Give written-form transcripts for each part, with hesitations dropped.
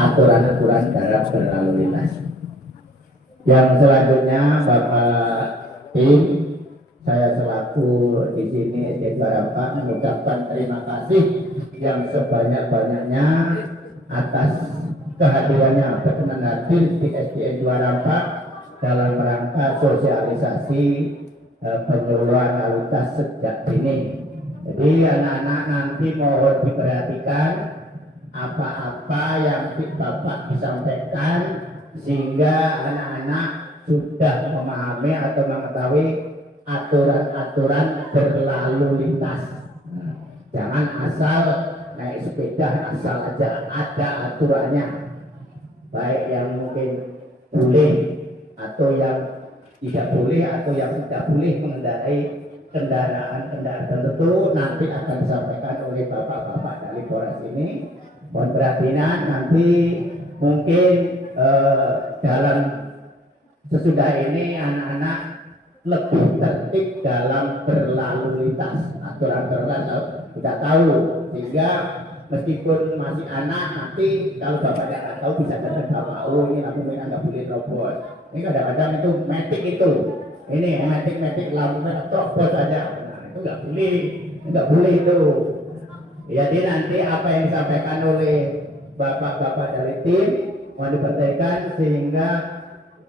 aturan-aturan dalam berlalu lintas. Yang selanjutnya Bapak Tim, saya selaku di sini SD Barapa mengucapkan terima kasih yang sebanyak-banyaknya atas kehadirannya berkenan hadir di SDN Barapa dalam rangka sosialisasi penyuluhan lalu lintas sejak dini. Jadi anak-anak nanti mohon diperhatikan apa-apa yang Bapak disampaikan sehingga anak-anak sudah memahami atau mengetahui aturan-aturan berlalu lintas. Jangan asal naik sepeda asal aja, ada aturannya, baik yang mungkin boleh atau yang tidak boleh atau yang tidak boleh mengendarai kendaraan-kendaraan tertentu nanti akan disampaikan oleh bapak-bapak dari Polres ini. Mohon perhatian nanti mungkin dalam sesudah ini anak-anak lebih tertib dalam berlalu lintas, aturan-aturan tidak tahu, sehingga meskipun masih anak nanti kalau bapaknya nggak tahu bisa datang bapak, oh ini lampu merah nggak boleh robot, ini kadang-kadang itu metik itu, ini metik lampu merah terobos saja, nah itu nggak boleh itu. Jadi nanti apa yang disampaikan oleh bapak-bapak dari tim mau diperhatikan sehingga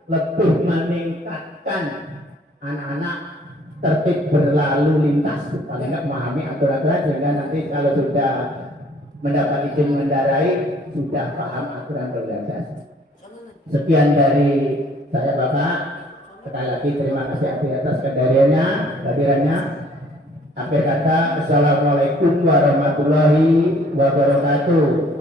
lebih meningkatkan anak-anak tertib berlalu lintas, paling nggak memahami aturan-aturan sehingga nanti kalau sudah mendapat izin mengendarai sudah paham aturan berlalu lintas. Sekian dari saya Bapak, sekali lagi terima kasih atas kehadirannya. Akhir kata, Assalamualaikum warahmatullahi wabarakatuh.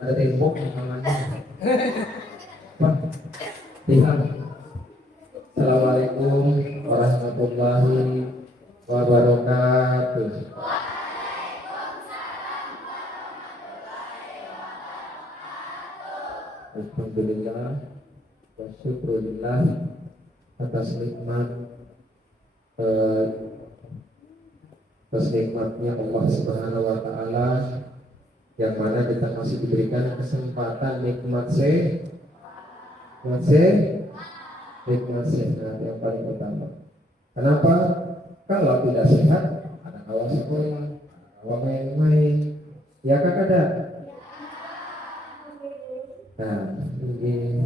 Ada tembok namanya. Lihat. Assalamualaikum warahmatullahi wabarakatuh. Alhamdulillah wa syukurillah atas nikmatnya Allah Subhanahu wa taala yang mana kita masih diberikan kesempatan nikmat sehat yang paling utama. Kenapa? Kalau tidak sehat, ada hawa sekolah, hawa main-main, ya kan ada. Nah, ini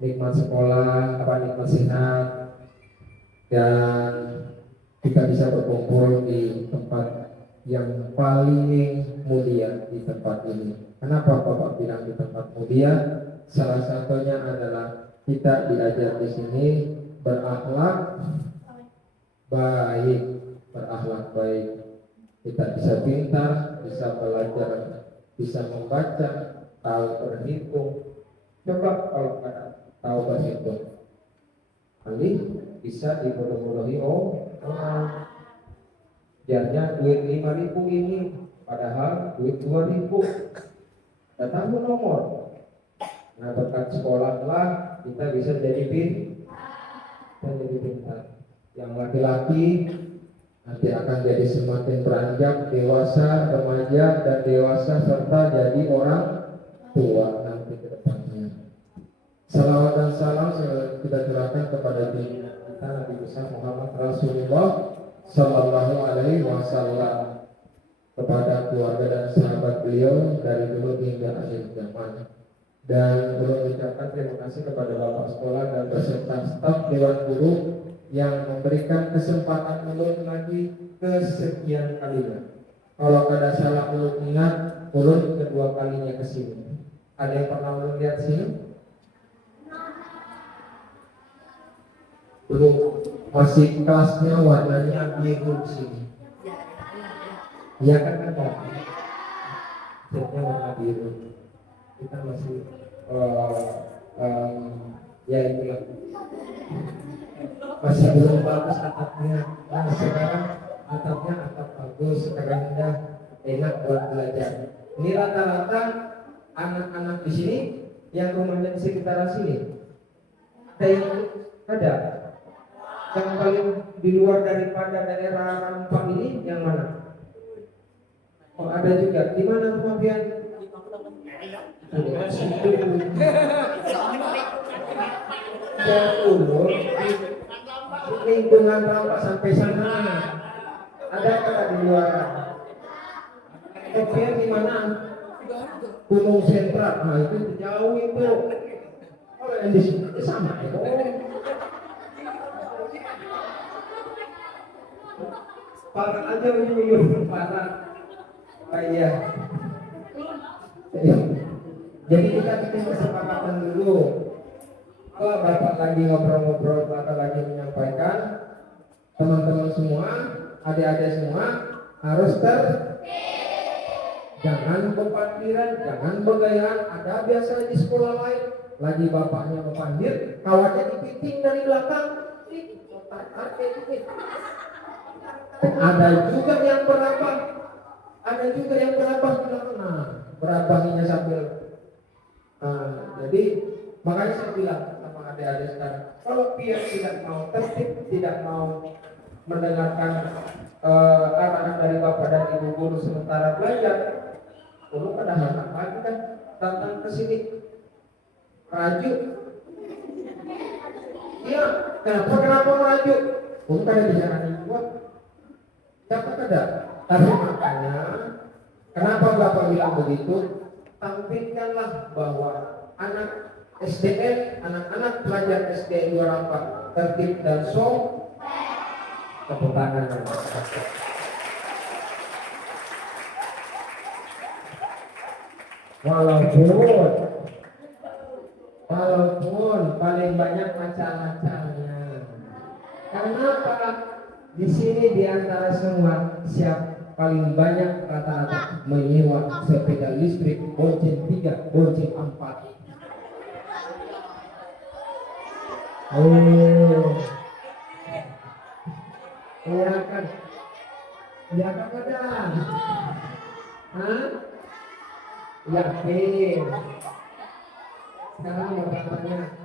nikmat sekolah, nikmat sehat, dan kita bisa berkumpul di tempat yang paling mulia di tempat ini. Kenapa Bapak bilang di tempat mulia? Salah satunya adalah kita diajar di sini berakhlak baik. Kita bisa pintar, bisa belajar, bisa membaca, tahu berhitung. Coba kalau nggak tahu berhitung, kali bisa dibodoh-bodohi orang. Biarnya duit 5.000 ini, padahal duit 2.000. Datang nomor. Nah, berkat sekolah lah kita bisa jadi pintar. Yang laki-laki nanti akan jadi semakin beranjak dewasa, remaja dan dewasa serta jadi orang tua nanti ke depannya. Salawat dan salam kita curahkan kepada kita Nabi besar Muhammad Rasulullah Sallallahu Alaihi Wasallam, kepada keluarga dan sahabat beliau dari dulu hingga akhir zaman. Dan belum mengucapkan terima kasih kepada Bapak Sekolah dan beserta staf Dewan Guru yang memberikan kesempatan ulun lagi kesekian kalinya. Kalau kada salah ulun ingat, ulun kedua kalinya ke sini. Ada yang pernah ulun lihat sini? Belum, masih kelasnya warnanya biru sini. Iya kan ada. Catnya warna biru. Kita masih ya itulah, masih belum bagus atapnya. Nah sekarang atapnya atap bagus, rendah, enak buat belajar. Ini rata-rata anak-anak di sini yang rumahnya di sekitaran sini. Ada yang paling di luar daripada daerah Rampang ini yang mana? Oh ada juga. Di mana rumah pian? Yang ulur di lingkungan Rampang sampai sana. Ada kata di luar. Pian di mana? Gunung Sentral. Nah itu jauh itu. Kalau yang di sini sama ya. Parah aja uyuh parah. Oh iya. Jadi kita bikin kesepakatan dulu. Kalau Bapak lagi ngobrol-ngobrol, Bapak lagi menyampaikan, teman-teman semua, adik-adik semua harus jangan berparkiran, jangan bergayaan. Ada biasa di sekolah lain, lagi bapaknya memanggil, kawannya dipiting dari belakang. Ada juga yang berabah, nah, berabahinya sambil. Jadi makanya saya bilang sama adik-adik sekarang, kalau dia tidak mau tertib, tidak mau mendengarkan arahan dari bapak dan ibu guru sementara belajar, dulu pada anak lagi kan datang ke sini merajuk. Iya, kenapa merajuk? Bukan ada bicara buat. Siapa ada? Tapi makanya kenapa Bapak bilang begitu? Tampilkanlah bahwa anak SDN, anak-anak pelajar SDN 24 tertib dan tepuk tangan. Walaupun paling banyak macam-macamnya. Kenapa? Di sini di antara semua siap paling banyak rata-rata menyewa sepeda listrik bonceng 3, bonceng 4. Oh, iya kan? Iya kan ada? Hah? Yakin? Sekarang mau tanya.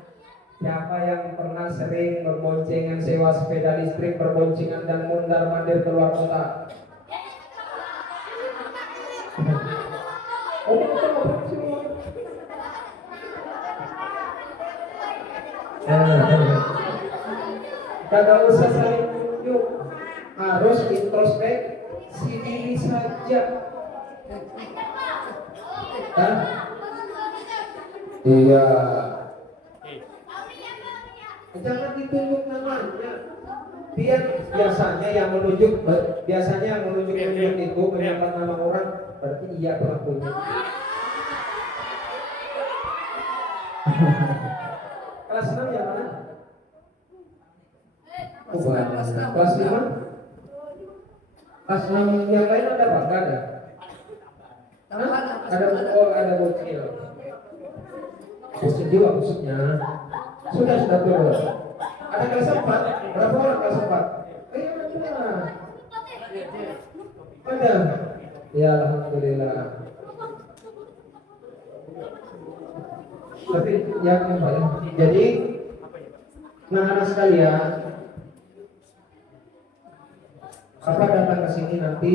Siapa yang pernah sering berboncengan sewa sepeda listrik, berboncengan dan mondar-mandir keluar kota? Oh, kagak usah saling tunjuk, harus introspeksi diri saja. Iya. Jangan ditunjuk namanya. Dia biasanya yang menunjuk itu menyebut nama orang, berarti iya pelakunya. Kelas 6 yang mana? Kelas 5? Kelas 6 yang lain ada apa? Enggak ada? Ada bocil. Bocil jiwa maksudnya. Sudah turun. Ada kelas 4? Berapa orang kelas 4? Ada. Ya alhamdulillah. Tapi ya Pak ya. Jadi anak-anak sekalian, Bapak datang ke sini nanti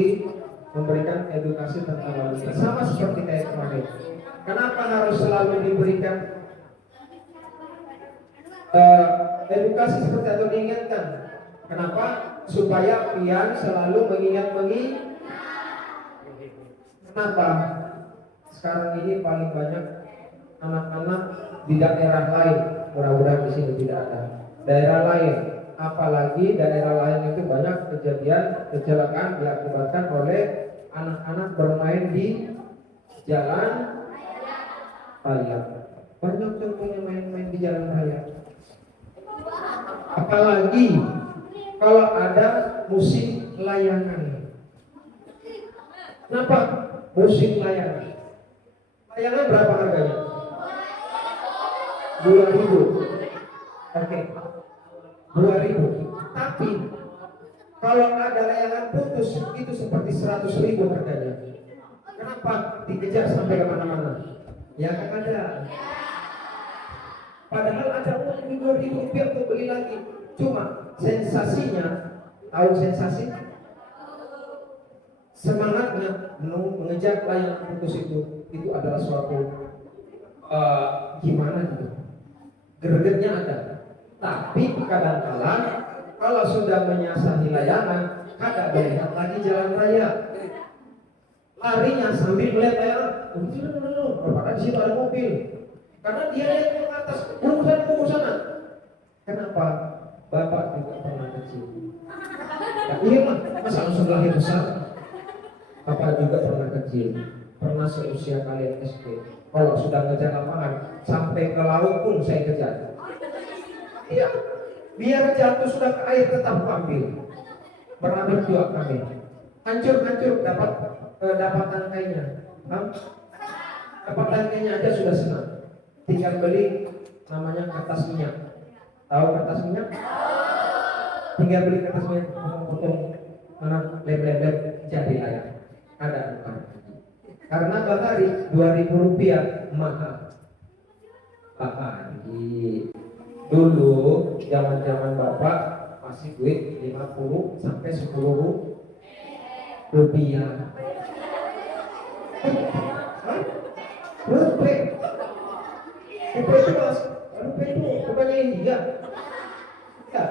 memberikan edukasi tentang lalu lintas sama seperti kayak kemarin. Kenapa harus selalu diberikan edukasi seperti itu diingatkan? Kenapa? Supaya pian selalu mengingat. Kenapa? Sekarang ini paling banyak anak-anak di daerah lain, mudah-mudahan di sini tidak ada. Daerah lain, apalagi daerah lain itu banyak kecelakaan diakibatkan oleh anak-anak bermain di jalan raya. Banyak contohnya main-main di jalan raya. Apalagi kalau ada musik layangan. Kenapa musik layangan? Layangan berapa harganya? 2.000. Oke. 2.000. Tapi kalau ada layangan putus itu seperti 100.000 harganya. Kenapa dikejar sampai kemana-mana? Ya kan ada. Padahal ada uang Rp2.000 untuk beli lagi. Cuma sensasinya, tahu sensasi? Semangatnya mengejar layang putus itu adalah suatu gimana gitu. Gregetnya ada. Tapi kadang-kala kalau sudah menyasari layangan, kadang melihat lagi jalan raya. Larinya sambil melihat layangan. Apakah di situ ada mobil? Karena dia lihat ke atas, urusan sana. Kenapa? Bapak juga pernah kecil. Ya, iya mah, masa langsung lahir besar? Bapak juga pernah kecil, pernah seusia kalian SD. Kalau sudah ngejar lapangan, sampai ke laut pun saya kejar. Iya, biar jatuh sudah ke air tetap ambil. Berambil juga kami. Hancur-hancur dapat tangkainya. Dapat tangkainya aja sudah senang. Tinggal beli namanya kertas minyak. Tahu kertas minyak? Tinggal beli kertas minyak, potong mana lem-lem jadi layak. Ada bukan? Karena bahari Rp2.000 mahal. Bahari dulu zaman bapak masih duit 50 sampai 10 rupiah. Rupiah itu mas, rupiah itu bukannya India? Ya.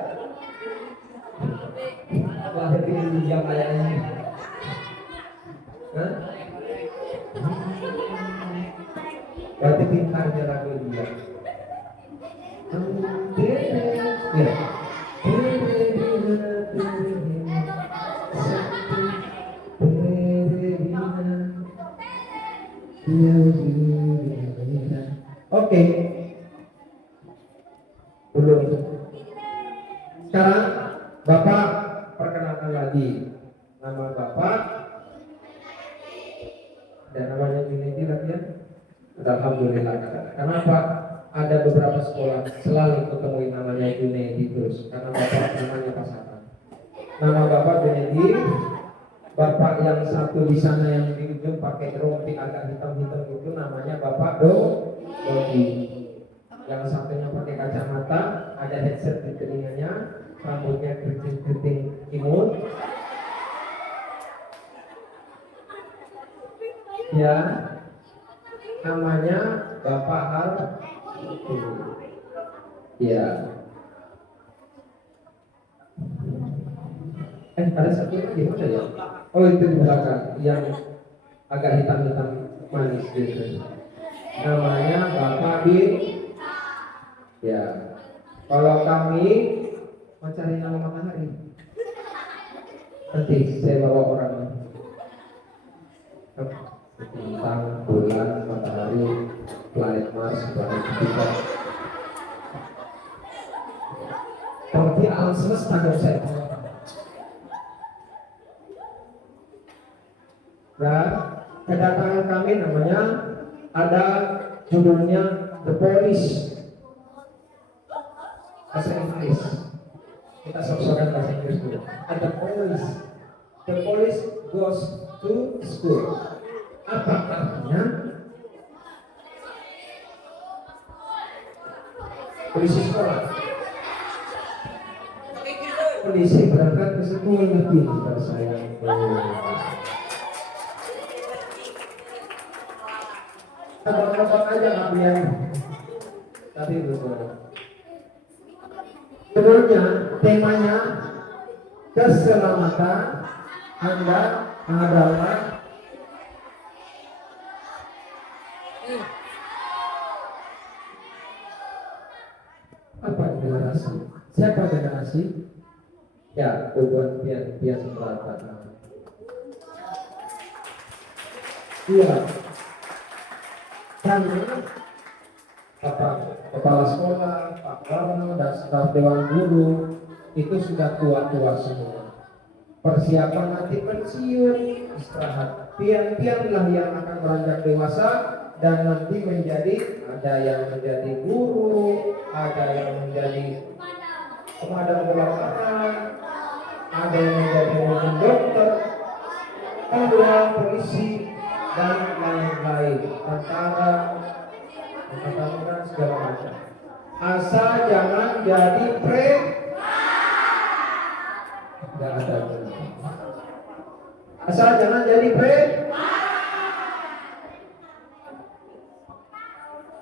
Lahir di India kayaknya. Hah? Berarti pintarnya lagu India. Ya. Oke. Belum. Sekarang Bapak perkenalkan lagi nama Bapak dan namanya Junedi lagi ya. Alhamdulillah. Kenapa? Ada beberapa sekolah selalu ketemuin namanya Junedi terus karena Bapak namanya pasangan. Nama Bapak Junedi. Bapak yang satu di sana yang di ujung pakai rompi agak hitam-hitam itu namanya Bapak Dodi. Yang satunya pakai kacamata, ada headset di telinganya, rambutnya keriting-keriting imut. Ya, namanya Bapak Al. Ya. Ada satu lagi mana ya? Oh itu di belakang yang agak hitam-hitam manis gitu. Namanya Bapak Bin. Ya. Kalau kami mencari nama matahari, nanti saya bawa orangnya. Bintang, bulan, matahari, planet Mars, planet Jupiter. Tapi alam semesta dong saya. Nah, kedatangan kami namanya ada judulnya The Police. Bahasa Inggris. Kita sok-sokan bahasa Inggris dulu. Ada Police. The Police goes to school. Apa artinya? Polisi sekolah. Polisi berangkat ke sekolah, pintar sayang. Abang-abang aja kalian. Tapi betul. Sebelumnya temanya keselamatan Anda adalah apa generasi? Siapa generasi? Ya, Bubuan Pian Selatan. Iya. Karena kepala sekolah, Pak Warno, dan staf dewan guru itu sudah tua-tua semua. Persiapan nanti pensiun, istirahat. Pian-pianlah yang akan beranjak dewasa dan nanti menjadi, ada yang menjadi guru, ada yang menjadi pemadam kebakaran, ada yang menjadi mungkin dokter, awal polisi, dan lain-lain, tentara, angkatan segala macam. Asal jangan jadi nggak ada. Asal jangan jadi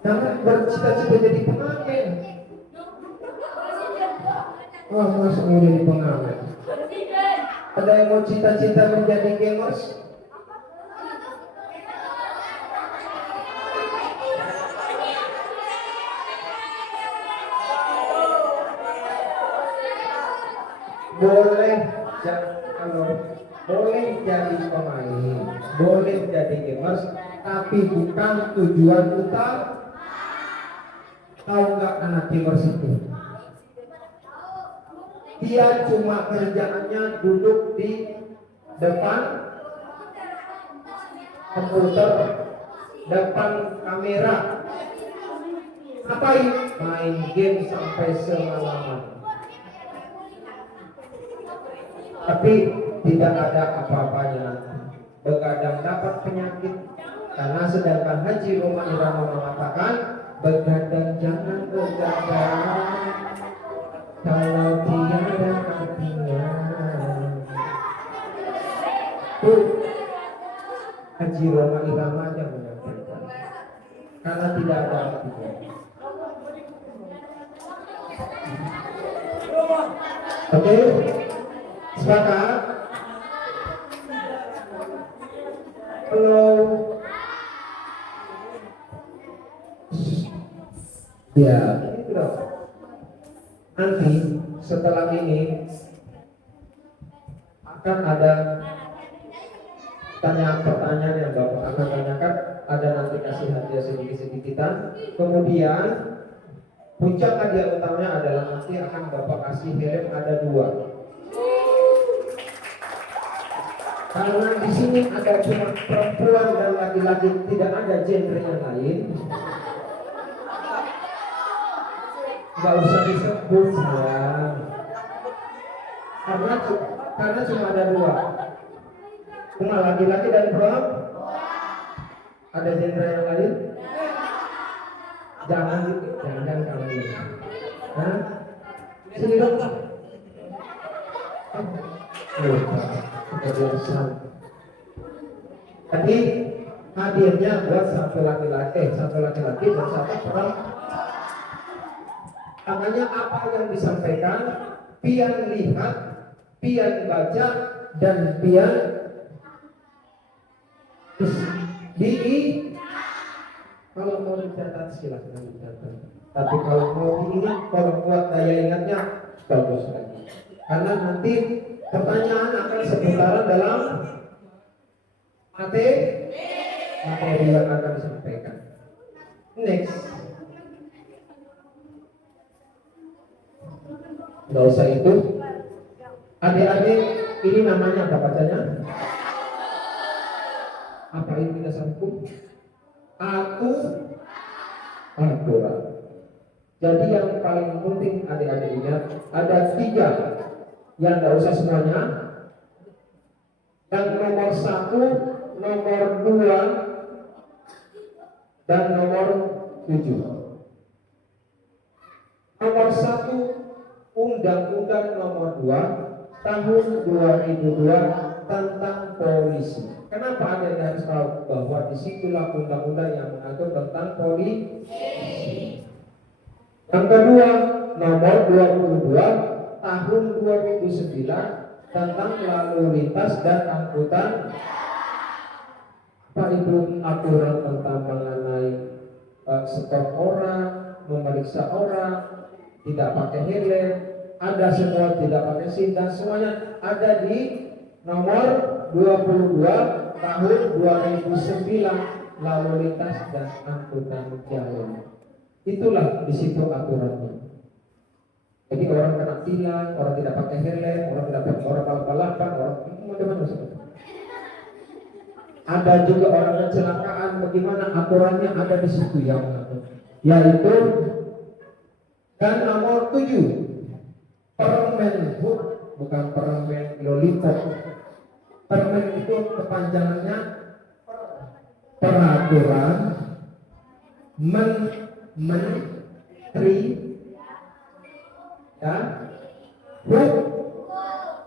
jangan bercita-cita jadi pengamen. Oh, masa mau jadi pengamen? Ada yang mau cita-cita menjadi gamers? Boleh jadi pemain, boleh jadi gamers, tapi bukan tujuan utama. Tahu nggak anak gamers itu? Dia cuma kerjaannya duduk di depan komputer, depan kamera. Ngapain? Main game sampai semalaman. Tapi tidak ada apa-apanya. Begadang dapat penyakit. Karena sedangkan Haji Roma Irama mengatakan, begadang jangan begadang kalau tiada artinya. Tuh, Haji Roma Irama yang menyampaikan, karena tidak ada artinya. Oke, sepakat? Halo. Ya, itu dong. Nanti setelah ini akan ada pertanyaan yang Bapak akan tanyakan. Ada nanti kasih hadiah sedikit-sedikitan. Kemudian puncak hadiah utamanya adalah nanti akan Bapak kasih helm ada 2. Karena di sini ada cuma perempuan dan laki-laki, tidak ada genre yang lain. Nggak usah disebut sayang. Karena cuma ada 2. Cuma laki-laki dan perempuan. Ada genre yang lain? Jangan kalau ini. Hah? Sini dong. Kebiasaan. Tadi hadiahnya buat satu laki-laki dan satu perempuan. Makanya apa yang disampaikan, pian lihat, pian baca, dan pian kalau mau dicatat silahkan dicatat. Tapi kalau mau diingat, kalau buat daya ingatnya bagus lagi. Karena nanti pertanyaan akan seputaran dalam materi yang akan disampaikan. Next. Nggak usah itu. Adik-adik, ini namanya apa bacanya? Apa ini dasar hukum? Aturan. Jadi yang paling penting adik-adik ingat, ada 3 yang nggak usah semuanya. Yang nomor 1, nomor 2, dan nomor 7. Nomor 1, Undang-Undang nomor 2 tahun 2002 tentang polisi. Kenapa Anda harus tahu bahwa disitulah undang-undang yang mengatur tentang polisi? Yang kedua, nomor 22 tahun 2009 tentang lalu lintas dan angkutan. Apa itu aturan tentang mengenai stop orang, memeriksa orang, tidak pakai helm, ada semua tidak pakai SIM, dan semuanya ada di nomor 22 tahun 2009 lalu lintas dan angkutan jalan. Itulah di situ aturannya. Jadi orang kena tilang, orang tidak pakai helm, orang tidak pakai balapan, orang macam-macam. Ada juga orang kecelakaan, bagaimana aturannya ada di situ yang mengatur. Yaitu dan nomor 7 Permen Hub bukan permen lollipop. Permen itu kepanjangannya peraturan menteri ya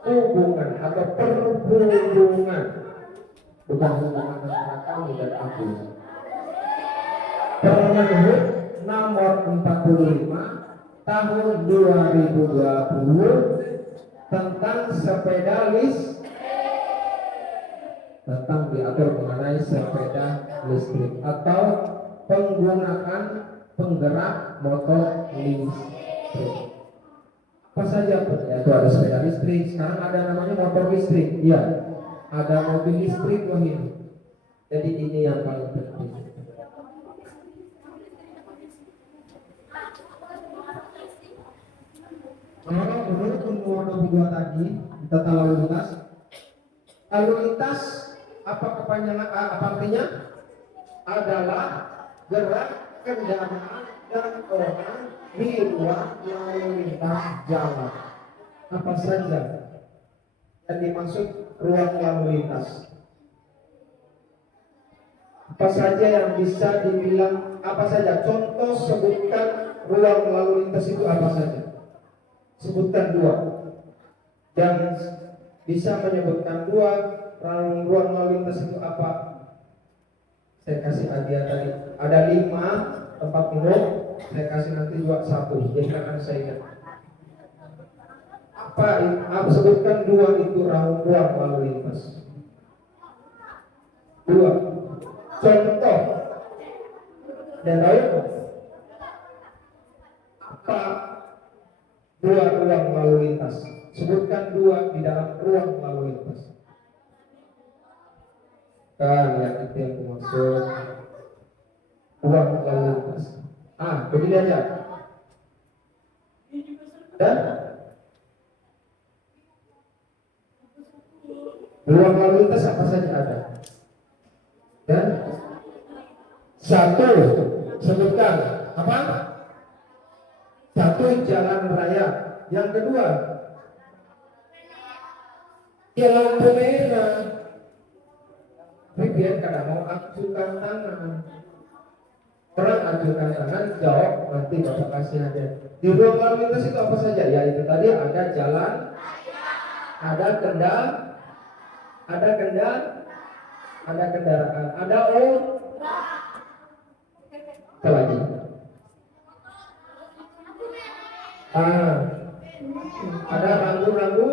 hubungan atau perhubungan, bukan hubungan antara kami dan aku. Permen nomor 45 tahun 2020 tentang sepeda tentang diatur mengenai sepeda listrik atau penggunaan penggerak motor listrik. Apa saja yaitu ada sepeda listrik, sekarang ada namanya motor listrik, iya, ada mobil listrik ini. Jadi ini yang paling penting. Kalau menurut nomor 22 tadi tata lalu lintas, apa kepanjangan apa artinya? Adalah gerak kendaraan dan orang di ruang lalu lintas jalan. Apa saja yang dimaksud ruang lalu lintas? Apa saja yang bisa dibilang, apa saja contoh, sebutkan ruang lalu lintas itu apa saja? Sebutkan dua. Yang bisa menyebutkan dua ruang lalu lintas itu apa? Saya kasih hadiah tadi. Ada 5 tempat duduk. Saya kasih nanti 1. Jadi akan saya ingat. Apa sebutkan 2 itu ruang lalu lintas. 2. Contoh. Dan tahu apa 2 ruang lalu lintas? Sebutkan 2 di dalam ruang lalu lintas. Kan yang itu yang dimaksud ruang lalu lintas. Begini aja. Dan ruang lalu lintas apa saja ada? Dan 1, sebutkan apa? 1 jalan raya. Yang kedua, jalan merah. Biar kadang mau ajukan tangan. Orang ajukan tangan, jawab nanti bapak kasih aja. Di ruang lalu lintas itu apa saja? Ya itu tadi ada jalan, ada kendaraan, ada apa lagi? Ada rambu-rambu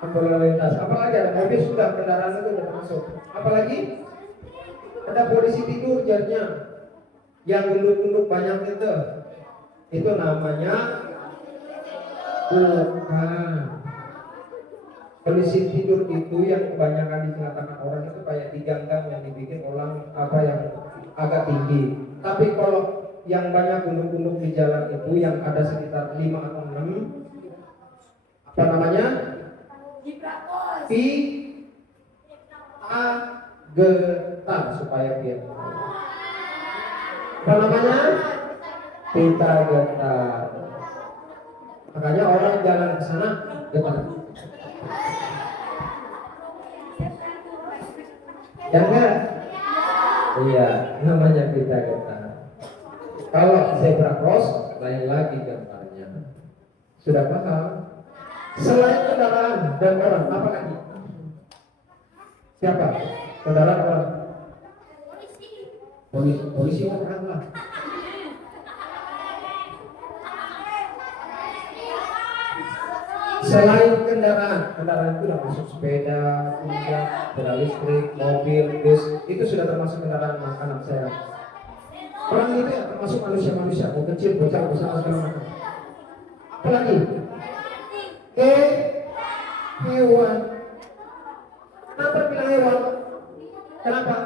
lalu lintas. Apalagi ada mobil sudah, kendaraan itu sudah masuk. Apalagi ada polisi tidur jadinya, yang gendut-gendut banyak itu namanya bukan. Polisi tidur itu yang kebanyakan dikatakan orang itu kayak di gang-gang yang dibikin orang yang agak tinggi. Tapi kalau yang banyak gendut-gendut di jalan itu yang ada sekitar 5 atau 6, apa namanya? Getar supaya dia. Apa namanya? Pita getar. Makanya orang jalan ke sana getar. Ya enggak? Iya, namanya pita getar. Kalau zebra cross lain lagi gambarnya. Sudah paham? Selain kendaraan dan orang, apa lagi? Siapa? Kendaraan orang? Polisi orang lah. Selain kendaraan itu sudah masuk sepeda, kuda, sepeda listrik, mobil, bus, itu sudah termasuk kendaraan anak saya. Orang itu ya termasuk manusia, mau kecil, bocah, besar, segala macam. Apalagi? Hewan. Kenapa bilang hewan? Kenapa?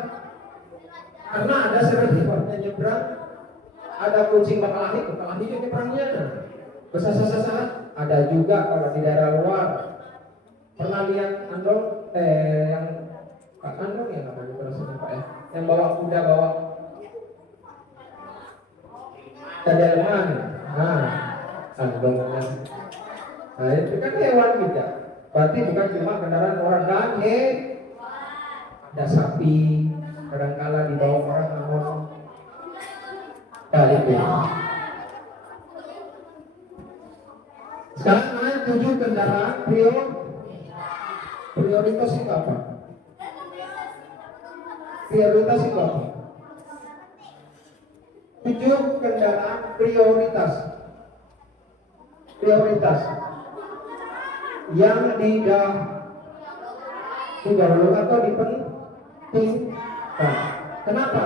Karena ada hewannya nyebrang, ada kucing bakal lahir nyebrangnya. Besar-besar. Ada juga kalau di daerah luar. Pernah lihat andong yang andong ya namanya berasanya Pak ya, yang bawa kuda kedelman. Andongnya Nah itu kan hewan juga. Berarti bukan cuma kendaraan orang dan ada sapi, kadangkala dibawa orang namun itu. Sekarang ada 7 kendaraan prioritas itu apa? Prioritas itu apa? 7 kendaraan prioritas yang didahulukan atau dipentingkan. Kenapa?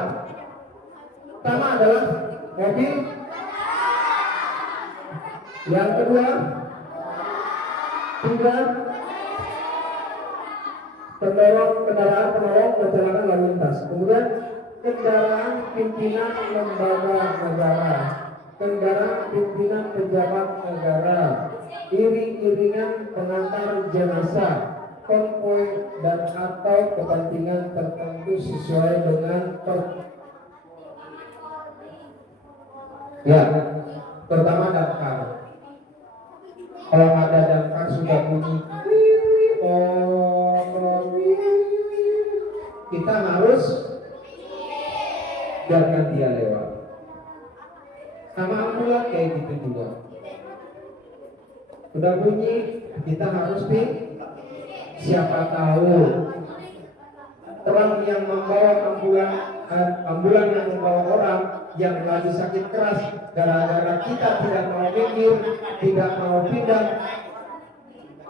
Pertama adalah mobil, yang kedua kendaraan penolong perjalanan lalu lintas, kemudian kendaraan pimpinan lembaga negara, kendaraan pimpinan pejabat negara, iring-iringan pengantar jenazah, konvoi dan atau kepentingan tertentu sesuai dengan pertama damkar. Kalau ada damkar sudah bunyi, kita harus biarkan dia lewat. Sama ambulan kayak gitu juga. Sudah bunyi, kita harus siapa tahu orang yang membawa ambulan yang membawa orang yang lagi sakit keras, gara-gara kita tidak mau minggir, tidak mau pindah,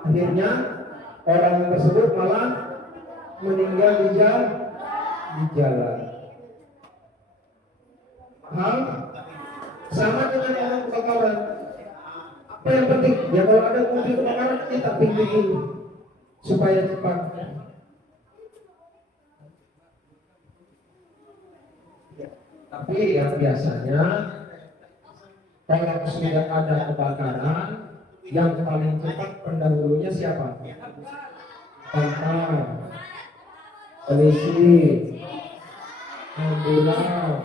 akhirnya orang tersebut malah meninggal di jalan. Hal sama dengan orang kebakaran. Apa yang penting? Ya kalau ada mobil kebakaran kita pinggirin supaya cepat. Tapi yang biasanya kalau sudah ada kebakaran, yang paling cepat pendahulunya siapa? Damkar, polisi, ambulans.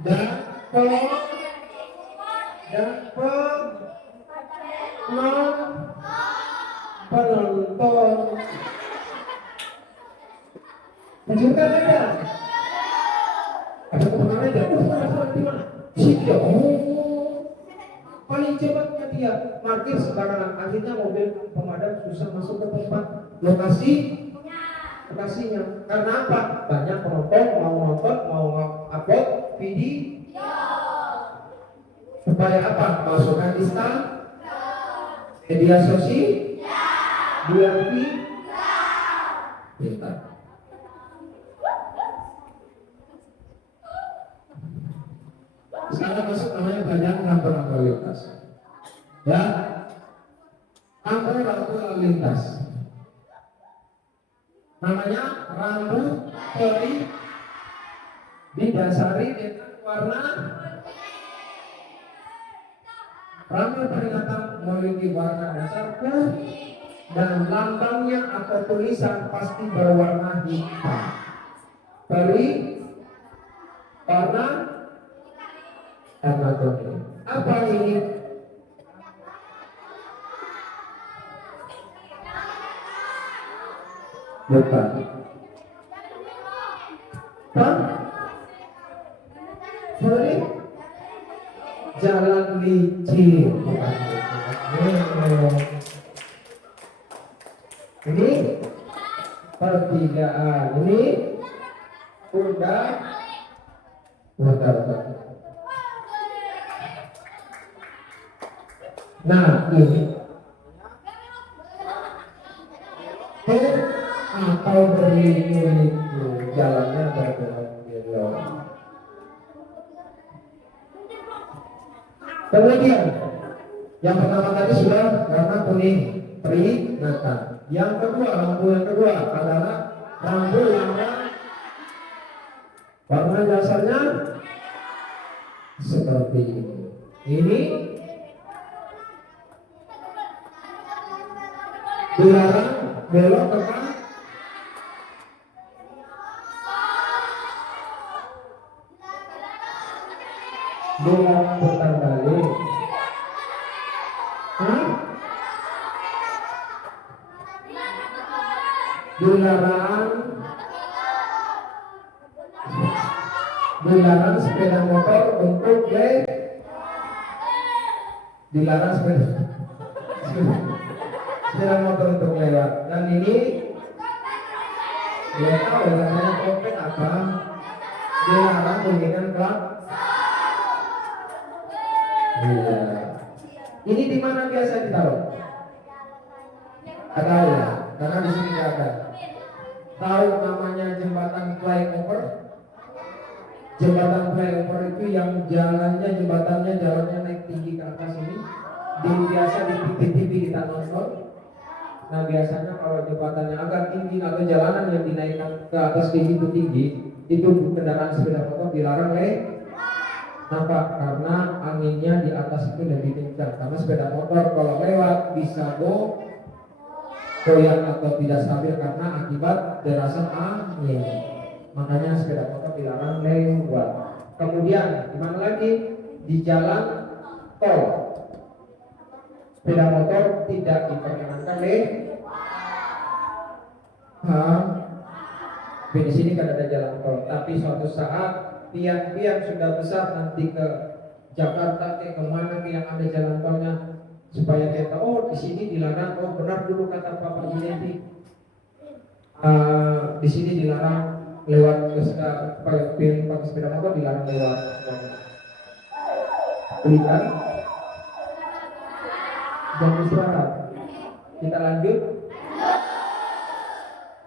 Dan penonton. Tunjukkan aja. Ada orang aja. Di mana? Siapa? Paling cepatnya dia parkir sembarangan. Akhirnya mobil pemadam susah masuk ke tempat lokasinya. Karena apa? Banyak penonton mau nonton, mau upload video. Supaya apa? Masukkan Insta, media sosial, biar pintar. Sekarang masuk namanya banyak lampu lalu lintas. Ya, lampu lalu lintas. Namanya rambu didasari dengan warna. Rambu peringatan memiliki warna dasar putih dan lambangnya atau tulisan pasti berwarna hitam. Warna kuning. Apa ini? Bukan. Sorry. Jalan licin. Ini pertigaan. Ini udah. Nah ini atau berliku-liku, jalannya berbelok-belok. Kemudian yang pertama tadi sudah warna kuning, peringatan. Yang kedua, lampu yang kedua adalah lampu yang warna dasarnya seperti ini. Ini dilarang belok ke dilarang putar balik. Hah? Dilarang sepeda motor untuk dilarang sepeda motor untuk lewat. Dan ini tahu namanya trompet apa? Dilarang bunyikan klak. Iya. Ini di mana biasa ditaruh? Tahu ya, karena di sini nggak ada. Tahu namanya jembatan flyover? Jembatan flyover itu yang jembatannya naik tinggi ke atas ini. Biasa di TV kita nonton. Nah biasanya kalau jembatannya agak tinggi atau jalanan yang dinaikkan ke atas tinggi, itu kendaraan sepeda motor dilarang Kenapa? Karena anginnya di atas itu lebih kencang. Karena sepeda motor kalau lewat bisa goyang atau tidak stabil karena akibat derasan angin. Makanya sepeda motor dilarang lewat. Kemudian di mana lagi? Di jalan tol, sepeda motor tidak diperkenankan Di sini kan ada jalan tol, tapi suatu saat pian-pian sudah besar nanti ke Jakarta ke mana yang ada jalan tolnya, supaya dia tahu di sini dilarang. Oh benar dulu kata Bapak Yudi, di sini dilarang lewat pakai sepeda motor, dilarang lewat. Belikan jam istirahat. Kita lanjut.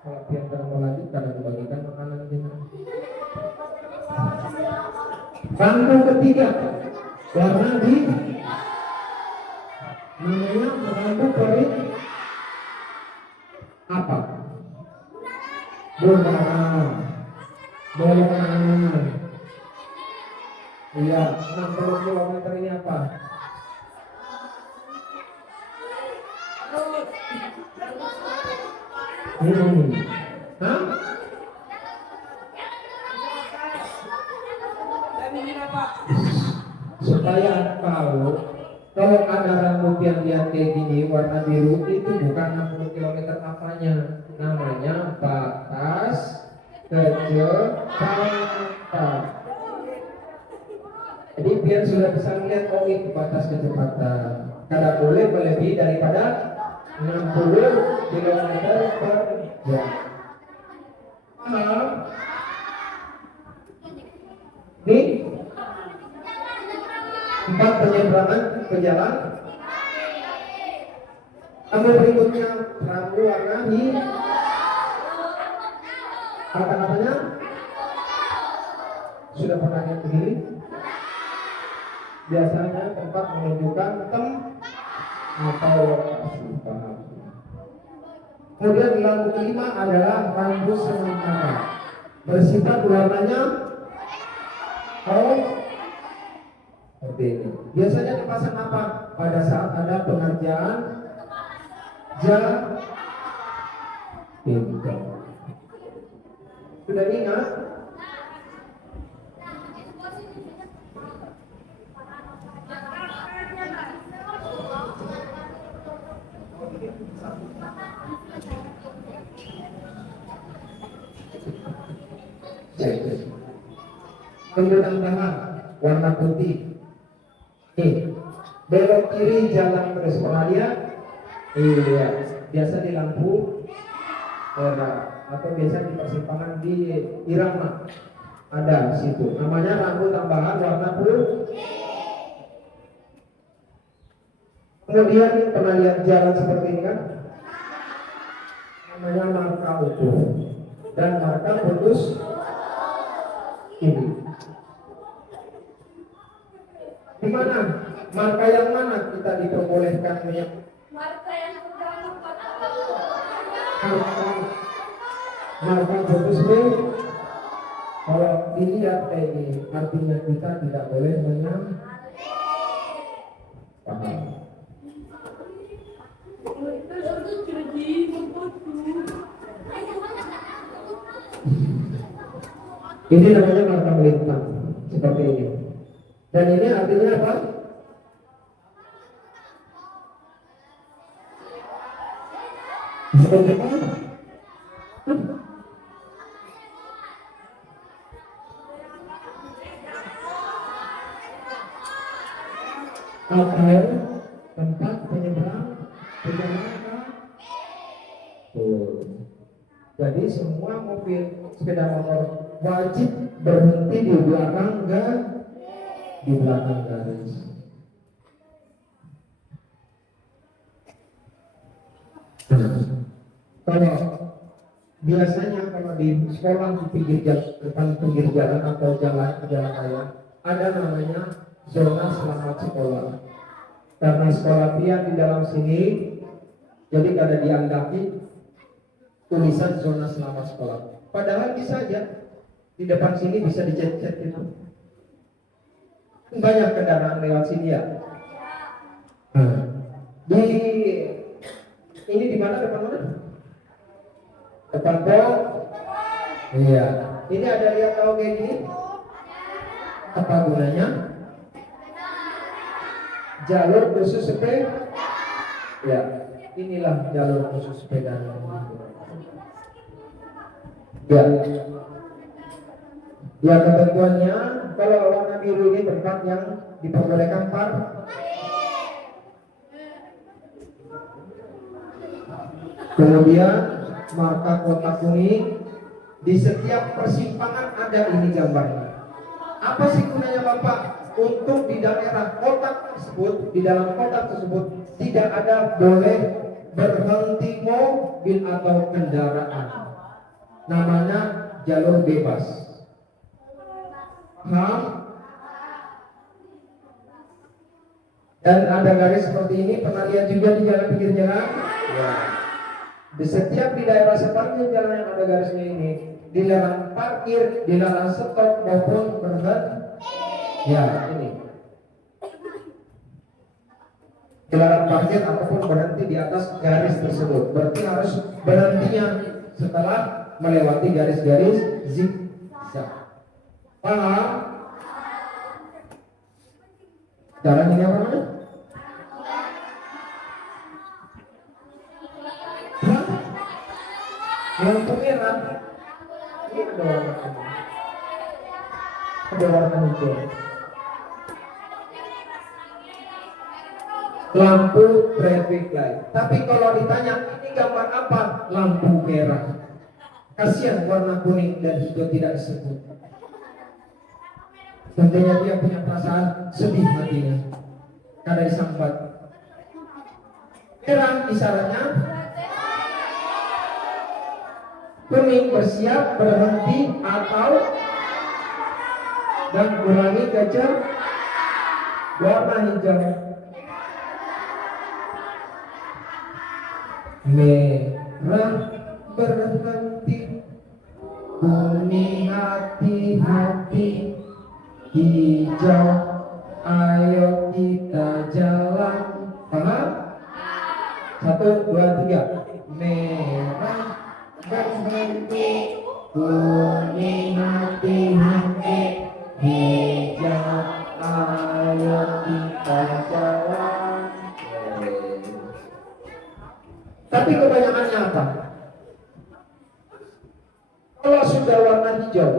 Kalau pian mau lanjut karena dibagikan makanan kita. Bangku ketiga warna di namanya bangku peri apa? Bundaran. Iya, 60 km ini apa? Hah? Supaya tahu kalau ada rambut yang lihat kayak gini warna biru itu bukan 60 km apanya, namanya batas kecepatan. Jadi biar sudah bisa melihat oh itu batas kecepatan. Tidak boleh melebihi daripada 60 km per jam. Ini 4 penyeberangan ke jalan. Lalu berikutnya rambu warna hijau. Kata-katanya sudah pernah lihat begini? Biasanya tempat menunjukkan atau lokasi. Paham. Kemudian lampu kelima adalah rambu sementara, bersifat warnanya seperti ini. Biasanya dipasang apa? Pada saat ada pengerjaan jalan. Sudah ingat? Penggunaan tangan warna putih. Belok kiri jalan terus pengalian. Iya, biasa di lampu merah atau biasa di persimpangan di Irama ada situ. Namanya lampu tambahan warna putih. Kemudian pernah lihat jalan seperti ini kan? Namanya marka utuh dan marka putus ini. Di mana? Marka yang mana kita diperbolehkan Marka yang pertama marka putus B. Kalau dilihat kayak ini, artinya kita tidak boleh paham. Ini namanya marka melintang seperti ini. Dan ini artinya apa? Seperti apa? Atau tempat penyeberang perjalanan. Jadi semua mobil sepeda motor wajib berhenti di belakang garis. Kalau biasanya kalau di sekolah di pinggir jalan, depan pinggir jalan atau jalan raya ada namanya zona selamat sekolah. Karena sekolah dia di dalam sini, jadi kada dianggapin tulisan zona selamat sekolah. Padahal bisa aja di depan sini bisa dicet-cet itu. Banyak kendaraan lewat sini ya. Di ini di mana, depan mana? Depan pol. Iya. Ini ada lihat tahu kayak gini? Apa gunanya? Jalur khusus sepeda. Ya, inilah jalur khusus sepeda. Ya. Ya, ketentuannya kalau warna biru ini tempat yang diperbolehkan kemudian marka kotak kuning di setiap persimpangan ada ini gambarnya. Apa sih gunanya Bapak? Untuk di daerah kotak tersebut, di dalam kotak tersebut tidak ada boleh berhenti mobil atau kendaraan. Namanya jalur bebas. Dan ada garis seperti ini, pernah lihat juga di jalan pinggir jalan? Ya. Di setiap di daerah sepanjang jalan yang ada garisnya ini, dilarang parkir, dilarang stop maupun berhenti. Ya, ini. Dilarang parkir ataupun berhenti di atas garis tersebut. Berarti harus berhentinya setelah melewati garis-garis zigzag. Paham? Caranya ini apa namanya? Lampu merah. Ini ada warna kuning. Ada warna hijau. Lampu traffic light. Tapi kalau ditanya ini gambar apa? Lampu merah. Kasihan warna kuning dan hijau tidak disebut. Tentunya dia punya perasaan sedih hatinya karena disambat. Merah isyaratnya, kuning bersiap berhenti atau dan kurangi kecepatan. Warna hijau merah berhenti, kuning hati-hati, hijau ayo kita jalan. Paham? 1, 2, 3. Merah berhenti, kuning hati-hati, hijau ayo kita jalan. Tapi kebanyakannya apa? Kalau sudah warna hijau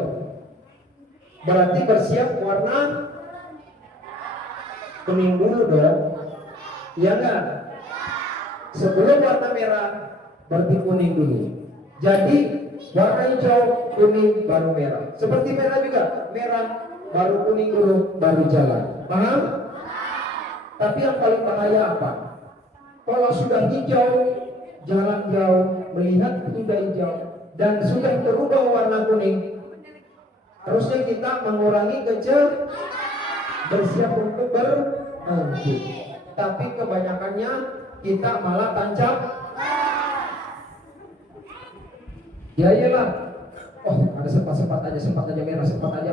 berarti bersiap warna kuning dulu dong. Iya enggak? Sebelum warna merah berarti kuning dulu. Jadi warna hijau, kuning, baru merah. Seperti merah juga, merah baru kuning dulu, baru jalan. Paham? Tapi yang paling bahaya apa? Kalau sudah hijau, jalan jauh, melihat sudah hijau dan sudah berubah warna kuning, harusnya kita mengurangi kecepatan, bersiap untuk berhenti. Tapi kebanyakannya kita malah tancap. Ya iyalah. Oh, ada sempat aja merah, sempat aja.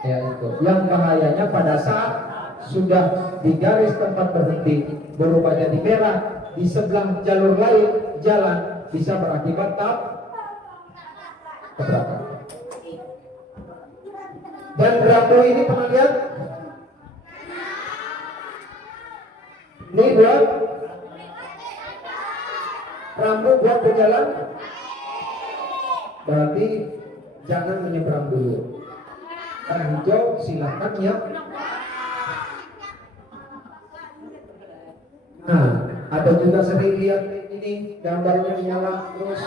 Ya itu. Yang bahayanya pada saat sudah di garis tempat berhenti berubah jadi merah, di sebelah jalur lain jalan bisa berakibat tabrakan. Dan rambu ini pernah lihat? Ini buat rambu buat berjalan. Berarti jangan menyeberang dulu. Karena hijau silahkan ya. Nah, ada juga sering lihat ini gambarnya nyala terus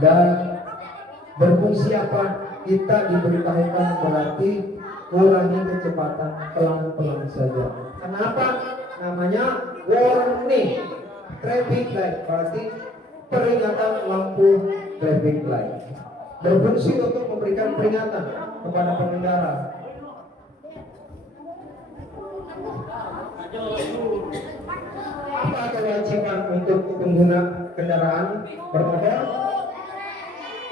dan berfungsi apa? Kita diberitahukan berarti kurangi kecepatan pelan-pelan saja. Kenapa? Namanya warning traffic light, berarti peringatan lampu traffic light. Berfungsi untuk memberikan peringatan kepada pengendara. Apa kewajiban untuk pengguna kendaraan bermotor?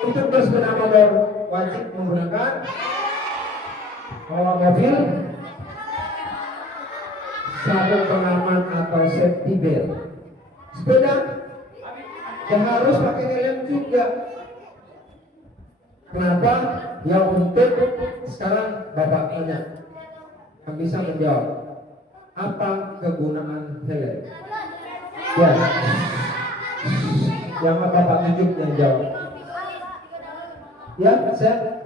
Untuk bersepeda motor wajib menggunakan mobil sabuk pengaman atau safety belt. Sepeda yang harus pakai helm juga. Kenapa? Ya untuk sekarang Bapak tanya yang bisa menjawab apa kegunaan helm? Ya, yang Bapak tunjuk yang jawab. Ya, saya.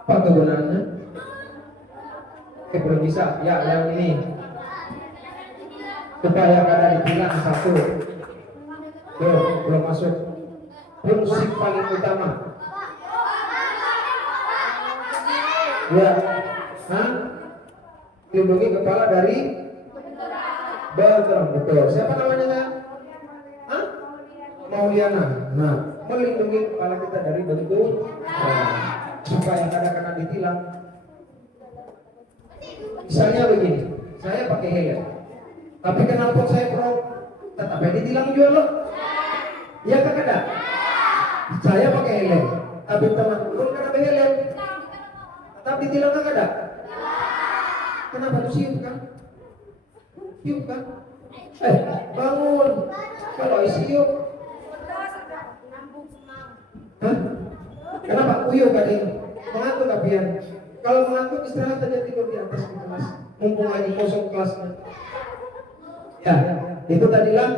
Apa kegunaannya? Belum bisa. Ya, yang ini. Supaya kada ditilang satu. Belum masuk. Fungsi paling utama. Ya, lindungi kepala dari bentrok. Betul. Siapa namanya? Mauliana. Nah, melindungi kepala kita dari bentuk supaya kadang-kadang ditilang. Misalnya begini, saya pakai helm, tapi kenapa saya tetap ditilang juga loh? Iya kan ada? Saya pakai helm, tapi teman belum kan ada helm, tetap ditilang kan ada? Kenapa tuh siup kan? Siup kan? Bangun. Kalau siup. Hah? Kenapa? Uyuh gading. Mengantuk kapian. Kalau mengantuk istirahat aja tidur di atas di kelas. Mumpung lagi kosong kelasnya. Ya, itu tadilah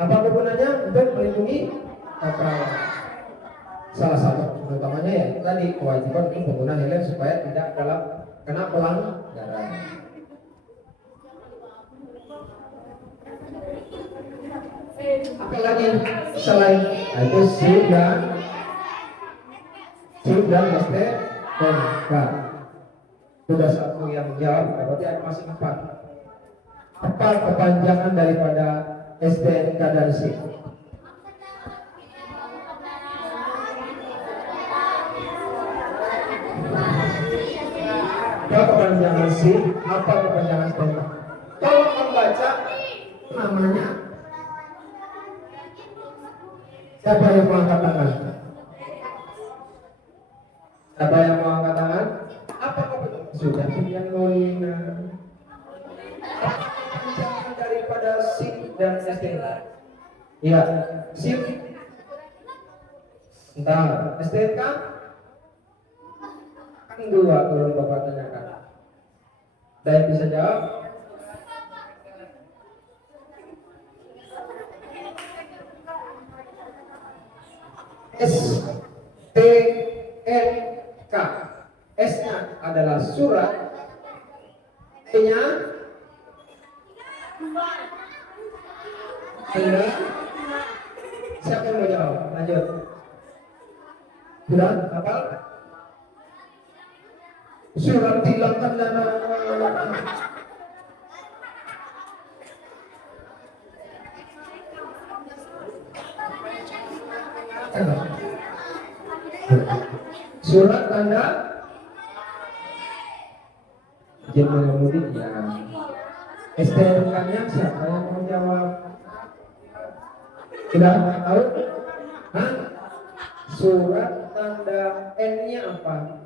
apa kegunaannya untuk melindungi kapal. Salah satu utamanya ya tadi kewajiban untuk pengguna helm supaya tidak kena pelanggaran. Apalagi selain itu sudah mesti kontak. Sudah satu yang jawab, berarti ada masih 4. Apa kepanjangan daripada STNK dan SIM? Apa kepanjangan SIM? Apa kepanjangan STNK? Tolong membaca namanya. Siapa yang mau angkat tangan? Siapa yang mau angkat tangan? Apa kepanjangan? Sudah pilihan Molina. Kepanjangan daripada SIM dan STNK. Iya, SIM. Entah, STNK kan 2 kalau Bapak tanyakan. Ada yang bisa jawab? STNK. S-nya adalah surat, T-nya benar. Siapa yang mau jawab? Lanjut. Sudah hafal? Surat hilangkan dana. Surat tanda izin mengemudi ya. STNK-nya siapa yang mau jawab? Sudah tahu? Hah? Surat tanda N-nya apa?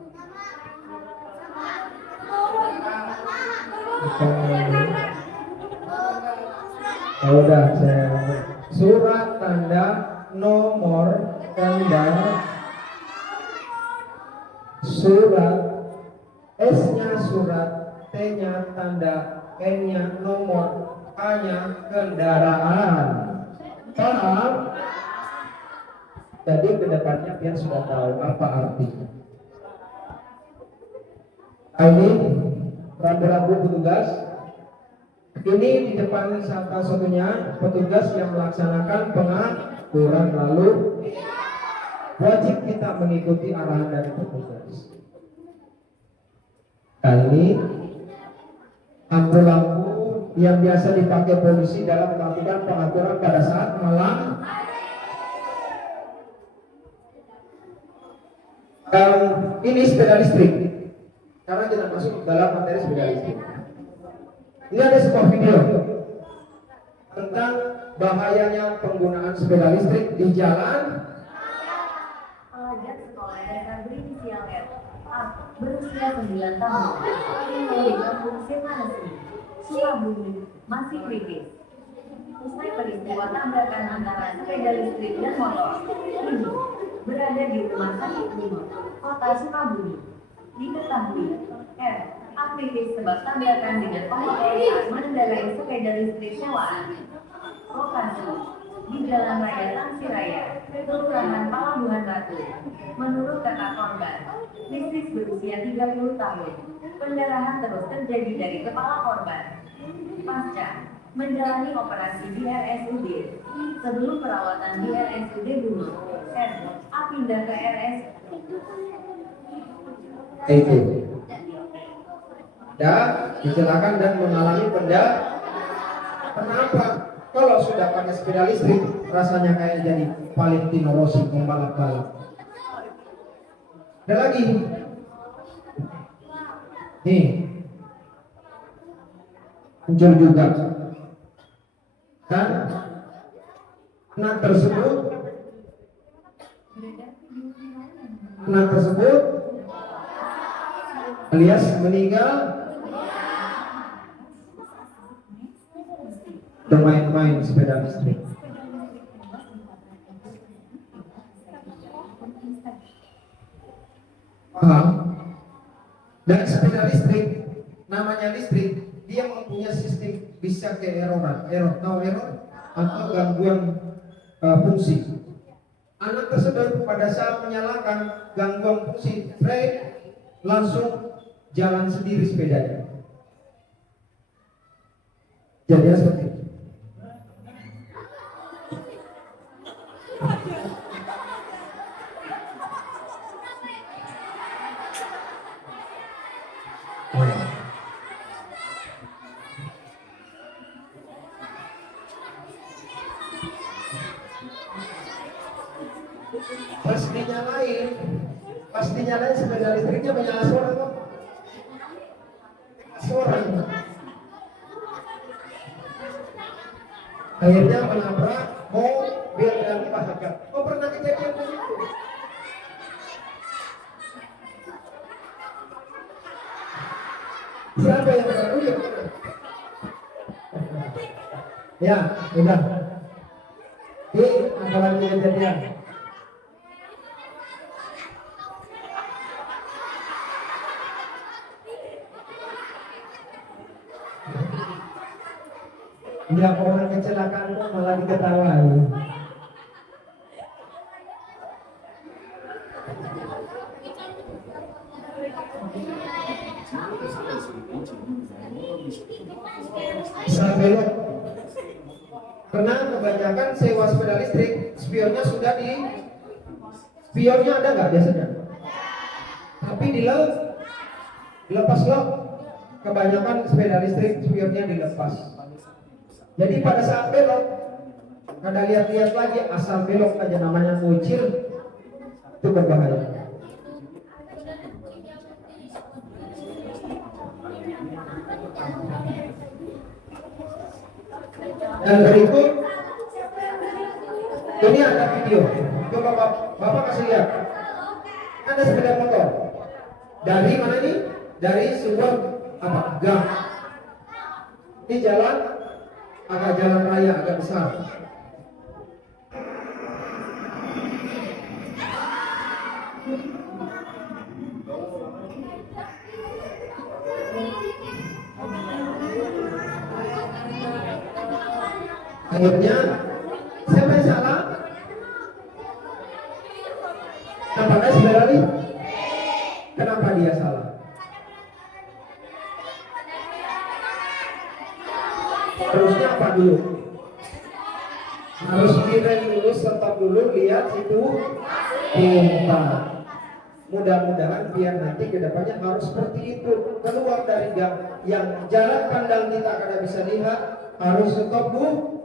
Udah saya. Surat tanda nomor kendaraan. surat, S-nya surat, T-nya tanda, N-nya nomor, A-nya kendaraan. Paham? Jadi kedepannya biar sudah tahu apa artinya. Ini rambu-rambu petugas. Ini di depan salah satunya petugas yang melaksanakan pengaturan, lalu wajib kita mengikuti arahan dari petugas. Ini lampu-lampu yang biasa dipakai polisi dalam melakukan pengaturan pada saat malam. Ini sepeda listrik. Karena tidak masuk dalam materi sepeda listrik. Ini ada sebuah video tentang bahayanya penggunaan sepeda listrik di jalan. Pelajar sekolah dasar berinisial R, A, berusia 9 tahun, tinggal di kampung Semanasi, Sukabumi, masih kritis. Usai peristiwa tabrakan antara sepeda listrik dan motor, ini berada di rumah sakit Bima, kota Sukabumi. Diketahui, R, aktivis sebab tabrakan dengan pemotor saat mengendarai sepeda listrik sewaan. Lokasi di Jalan Raya Tangsi Raya, Kelurahan Palabuhan Batu. Menurut kakak korban, listrik berusia 30 tahun. Pendarahan terus terjadi dari kepala korban. Pasca menjalani operasi di RSUD, sebelum perawatan di RSUD Gunung, R, A pindah ke RS. Itu. Dan kecelakaan dan mengalami Kenapa? Kalau sudah pakai sepeda listrik, rasanya kayak jadi Valentino Rossi pembalap-balap. Ada lagi. Nih. Muncul juga. Kan? Anak tersebut alias meninggal bermain-main sepeda listrik. Paham? Dan sepeda listrik, namanya listrik, dia mempunyai sistem bisa error atau gangguan fungsi. Anak tersebut pada saat menyalakan gangguan fungsi brake langsung jalan sendiri sepedanya. Jadi seperti itu. Pas dinyalain sepeda listriknya menyala suara kok. Suara. Akhirnya menabrak mobil dan pasangan. Oh, pernah kejadian begitu? Siapa yang pernah? Ya, udah. Apa lagi kejadian? Ya, orang kecelakaan kok malah diketawain. Salah belok. Karena kebanyakan sewa sepeda listrik, spionnya sudah spionnya ada nggak biasanya? Tapi dilepas lock. Kebanyakan sepeda listrik spionnya dilepas. Jadi pada saat belok, kada lihat-lihat lagi, asal belok aja namanya kucil, itu berbahaya. Dan berikut, ini ada video. Coba Bapak kasih lihat. Ada sepeda motor. Dari mana ini? Dari sebuah gang. Ini jalan. Agak jalan raya agak besar. Akhirnya siapa yang salah? Apakah saudari? Kenapa dia salah? Harusnya apa dulu? Harus direm dulu, stop dulu, lihat situ tempat. Mudah-mudahan biar nanti kedepannya harus seperti itu. Keluar dari yang jarak pandang kita kada bisa lihat, harus stop bu,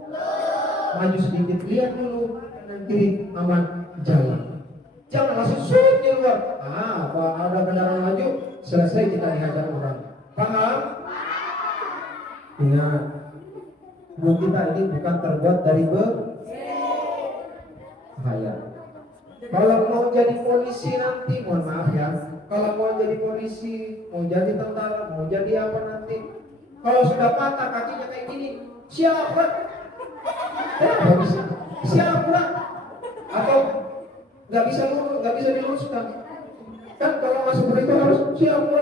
maju sedikit, lihat dulu kanan kiri, aman, jalan. Jangan langsung surut di luar. Apa ada kendaraan maju, selesai kita dihajar orang. Paham? Ingat, tubuh kita ini bukan terbuat dari bahaya. Kalau mau jadi polisi nanti, mohon maaf ya. Kalau mau jadi polisi, mau jadi tentara, mau jadi apa nanti? Kalau sudah patah kakinya kayak gini, siapa? Siapa? Atau nggak bisa diluruskan? Kan kalau masuk itu harus siapa?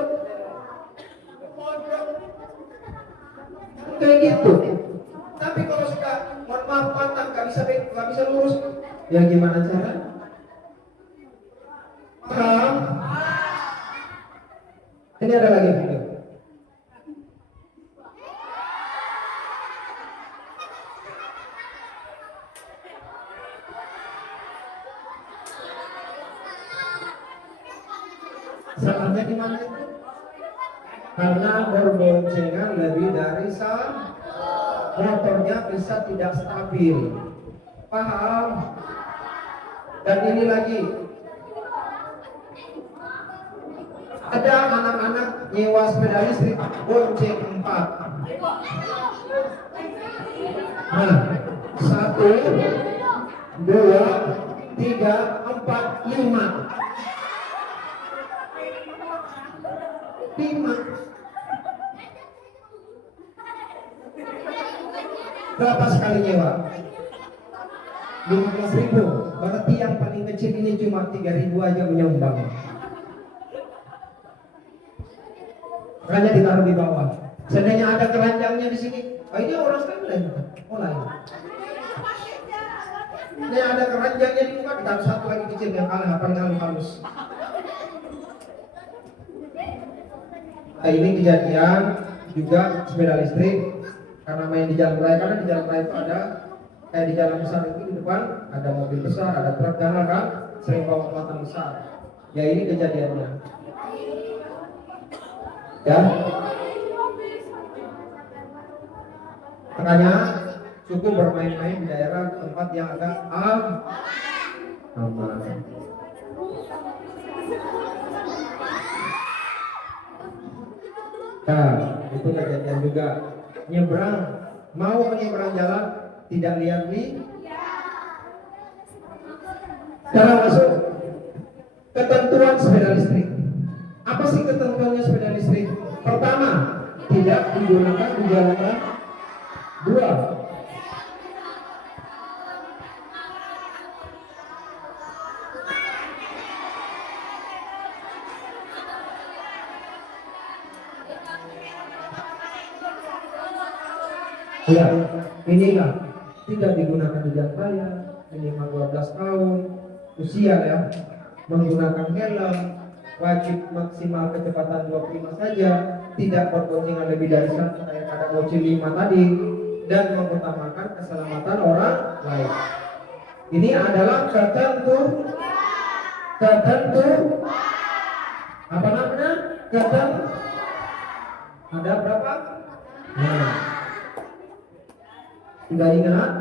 Kayak gitu. Tapi kalau sudah mohon maaf patah, nggak bisa lurus, ya gimana cara? Paham? Ini ada lagi video. Salahnya di mana itu? Karena berboncengan lebih dari motornya bisa tidak stabil. Paham? Dan ini lagi, ada anak-anak nyewa sepeda listrik bonceng 4. Nah, 1, 2, 3, 4, 5. 5. Berapa sekali nyewa? 15.000. Berarti yang paling kecil ini cuma 3.000 aja menyumbang. Makanya ditaruh di bawah. Seandainya ada keranjangnya di sini, ini orang kan lain. Ini ada keranjangnya di muka, ditaruh satu lagi kecil yang kalah, paling halus. Nah, ini kejadian juga sepeda listrik karena main di jalan raya. Karena di jalan raya itu ada di jalan besar itu di depan ada mobil besar, ada truk dan kan sering bawa muatan besar. Ya ini kejadiannya. Ya. Makanya cukup bermain-main di daerah tempat yang agak aman. Nah, itu kejadian juga. Nyebrang, mau menyeberang jalan, tidak lihat nih. Sekarang masuk ketentuan sepeda listrik. Apa sih ketentuannya sepeda listrik? Pertama, tidak digunakan di jalanan. 2, ya, inilah tidak digunakan di jalan raya, minimal 12 tahun usia ya, menggunakan helm, wajib maksimal kecepatan 25 saja, tidak berboncengan lebih dari 1 kayak ada bocil 5 tadi, dan mengutamakan keselamatan orang lain. Ini adalah ketentuan. Apa namanya? Ada berapa? Nah, sudah ingat?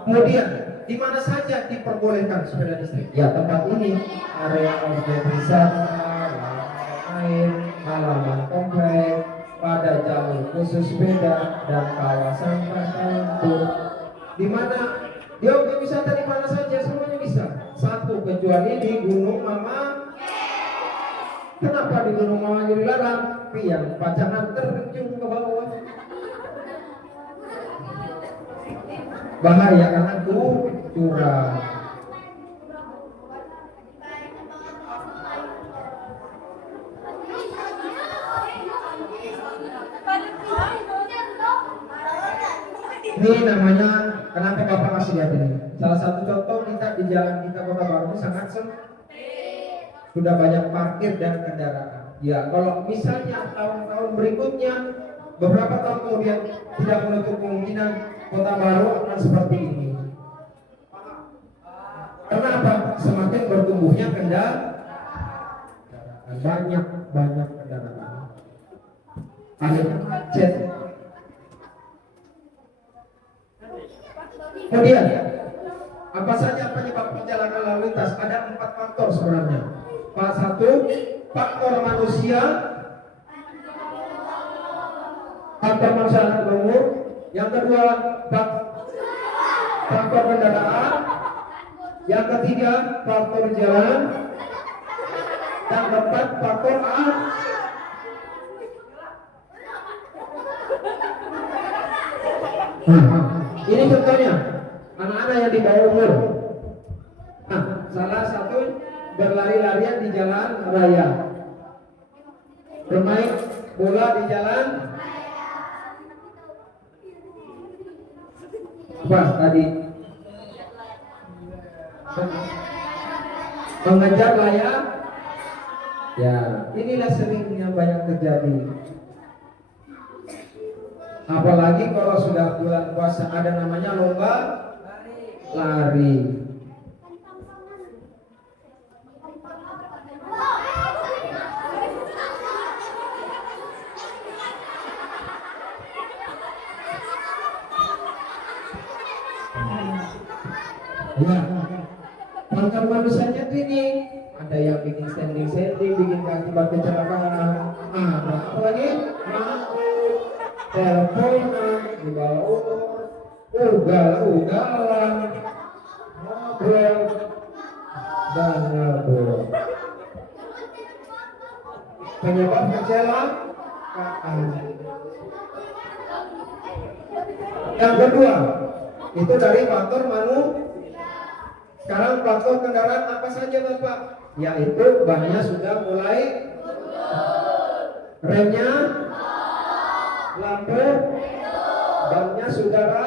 Kemudian di mana saja diperbolehkan sepeda listrik? Ya tempat ini, area objek wisata, lain, halaman komplek, pada jalur khusus sepeda dan kawasan tertentu. Di mana di objek wisata di mana saja semuanya bisa. 1 kecuali di Gunung Mama. Kenapa di Gunung Mama dilarang? Biar pacangan terjun ke bawah. Bahaya karena curang. Ini namanya, kenapa Bapak kasih lihat ini? Salah satu contoh kita di jalan kita Kota Baru ini sangat sempit. Sudah banyak parkir dan kendaraan. Ya, kalau misalnya tahun-tahun berikutnya, beberapa tahun kemudian, tidak menutup kemungkinan Kota Baru akan seperti ini. Karena apa? Semakin bertumbuhnya kendaraan, banyak kendaraan. Ada macet. Kemudian, apa saja penyebab kecelakaan lalu lintas? Ada 4 faktor sebenarnya. Pak, 1, faktor manusia, faktor masyarakat umum. Yang kedua, faktor kendaraan. Yang ketiga, faktor jalan. Dan keempat, faktor ini contohnya anak-anak yang di bawah umur. Nah, salah satu berlari-larian di jalan raya, bermain bola di jalan apa tadi? Mengejar layar. Ya, inilah seringnya banyak terjadi. Apalagi kalau sudah bulan puasa, ada namanya lomba lari. Ya, faktor manusianya tuh ini ada yang bikin standing, bikin akibat kecelakaan. Apa lagi? Teleponan, di bawah umur, ugal-ugalan, ngobrol, dan ngabur. Penyebab kecelakaan. Yang kedua, itu dari faktor Sekarang faktor kendaraan apa saja Bapak? Yaitu bannya sudah mulai, remnya, lampu, bannya saudara,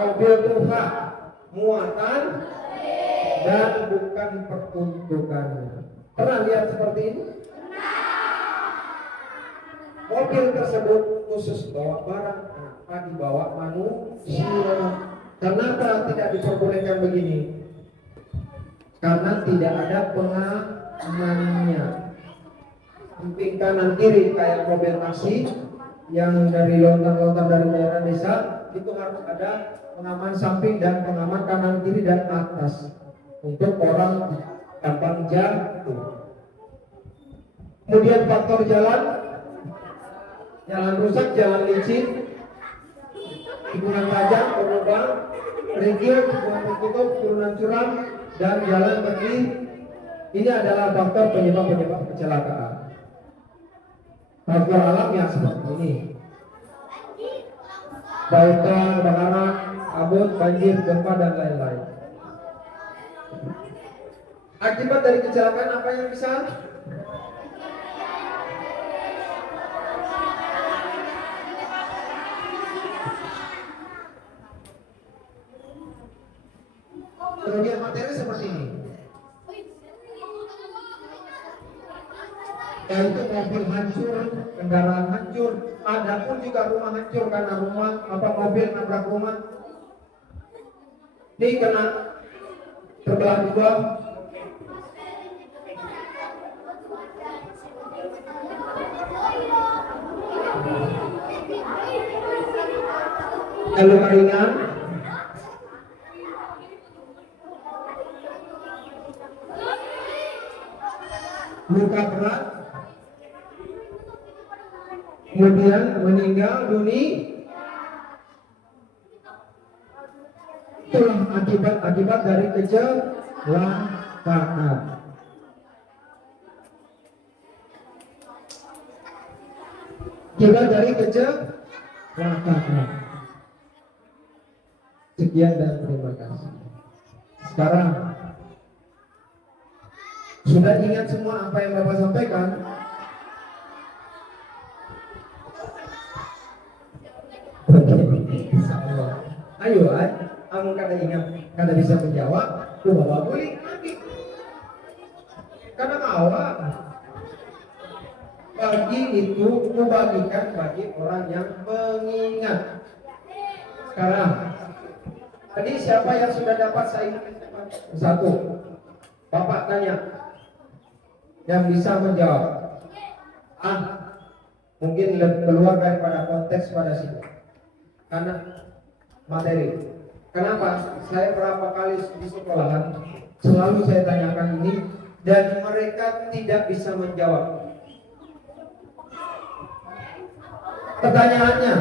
mobil truk, muatan, dan bukan peruntukannya. Pernah lihat seperti ini? Mobil tersebut khusus bawa barang, kenapa dibawa manusia? Kenapa tidak diperbolehkan begini? Karena tidak ada pengamannya. Samping kanan kiri kayak mobil taksi yang dari lontar-lontar dari daerah desa, itu harus ada pengaman samping dan pengaman kanan kiri dan atas untuk orang gampang jatuh. Kemudian faktor jalan rusak, jalan licin, tikungan tajam, berlubang, kerikil, tikungan tertutup, turunan curam, dan jalan bagi. Ini adalah faktor penyebab kecelakaan. Faktor alam yang seperti ini, baik kebakaran, kabut, banjir, gempa, dan lain-lain. Akibat dari kecelakaan apa yang bisa? Kerugian materi seperti ini, yaitu mobil hancur, kendaraan hancur, ada pun juga rumah hancur karena mobil nabrak rumah. Ini kena terbelah dua. Luka ringan, luka berat, kemudian meninggal dunia. Itulah akibat dari kecelakaan. Akibat dari kecelakaan. Sekian dan terima kasih. Sekarang sudah ingat semua apa yang Bapak sampaikan? Oke, Ayo, kamu kada ingat, kada bisa menjawab, ku bawa guling lagi. Karena awak bagi itu ku bagikan bagi orang yang mengingat. Sekarang, tadi siapa yang sudah dapat saya ingat? Satu, Bapak tanya, yang bisa menjawab. Mungkin keluar daripada konteks pada situ. Karena materi. Kenapa? Saya berapa kali di sekolahan selalu saya tanyakan ini dan mereka tidak bisa menjawab. Pertanyaannya,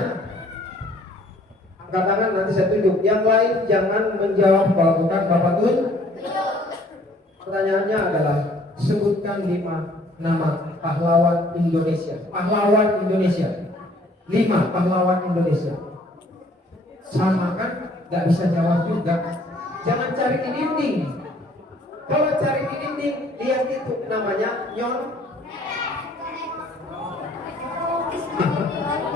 angkat tangan nanti saya tunjuk. Yang lain jangan menjawab kalau bukan Bapak Tun. Pertanyaannya adalah sebutkan 5 nama pahlawan Indonesia. Pahlawan Indonesia. 5 pahlawan Indonesia. Sama kan? Gak bisa jawab juga. Jangan cari di dinding. Kalau cari di dinding, lihat itu namanya nyon.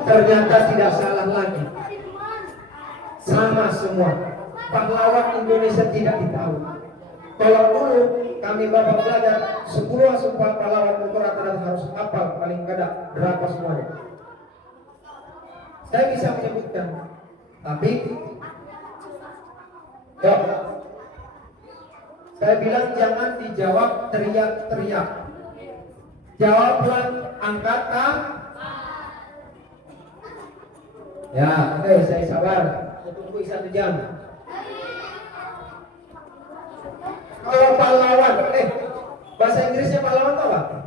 Ternyata tidak salah lagi. Sama semua. Pahlawan Indonesia tidak ditahu. Kalau dulu kami bapak belajar 10 sumpah pahlawan itu rata-rata harus hafal paling kada berapa semuanya. Saya bisa menyebutkan, tapi saya bilang jangan dijawab teriak-teriak. Jawablah angkat tangan. Ya, oke, saya sabar. Saya tunggu 1 jam. Kalau pahlawan, bahasa Inggrisnya pahlawan apa?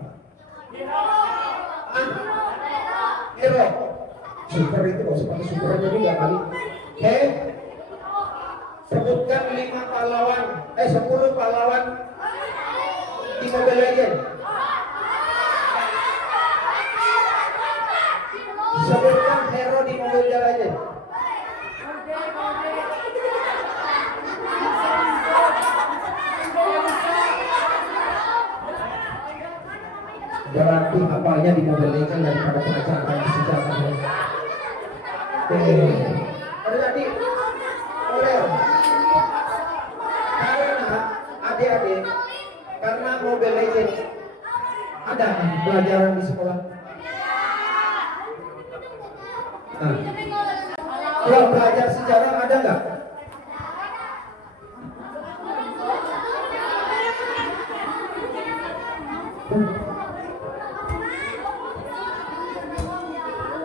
Hero. Super itu, seperti super jadi nggak kali. Sebutkan 5 pahlawan, 10 pahlawan di Mobile Legends. Sebutkan hero di Mobile Legends. Berarti apanya di Mobile Legends daripada pelajaran di sejarah. Ada tadi oleh karena adik-adik karena Mobile Legends ada pelajaran di sekolah. Nah, kalau belajar sejarah ada nggak?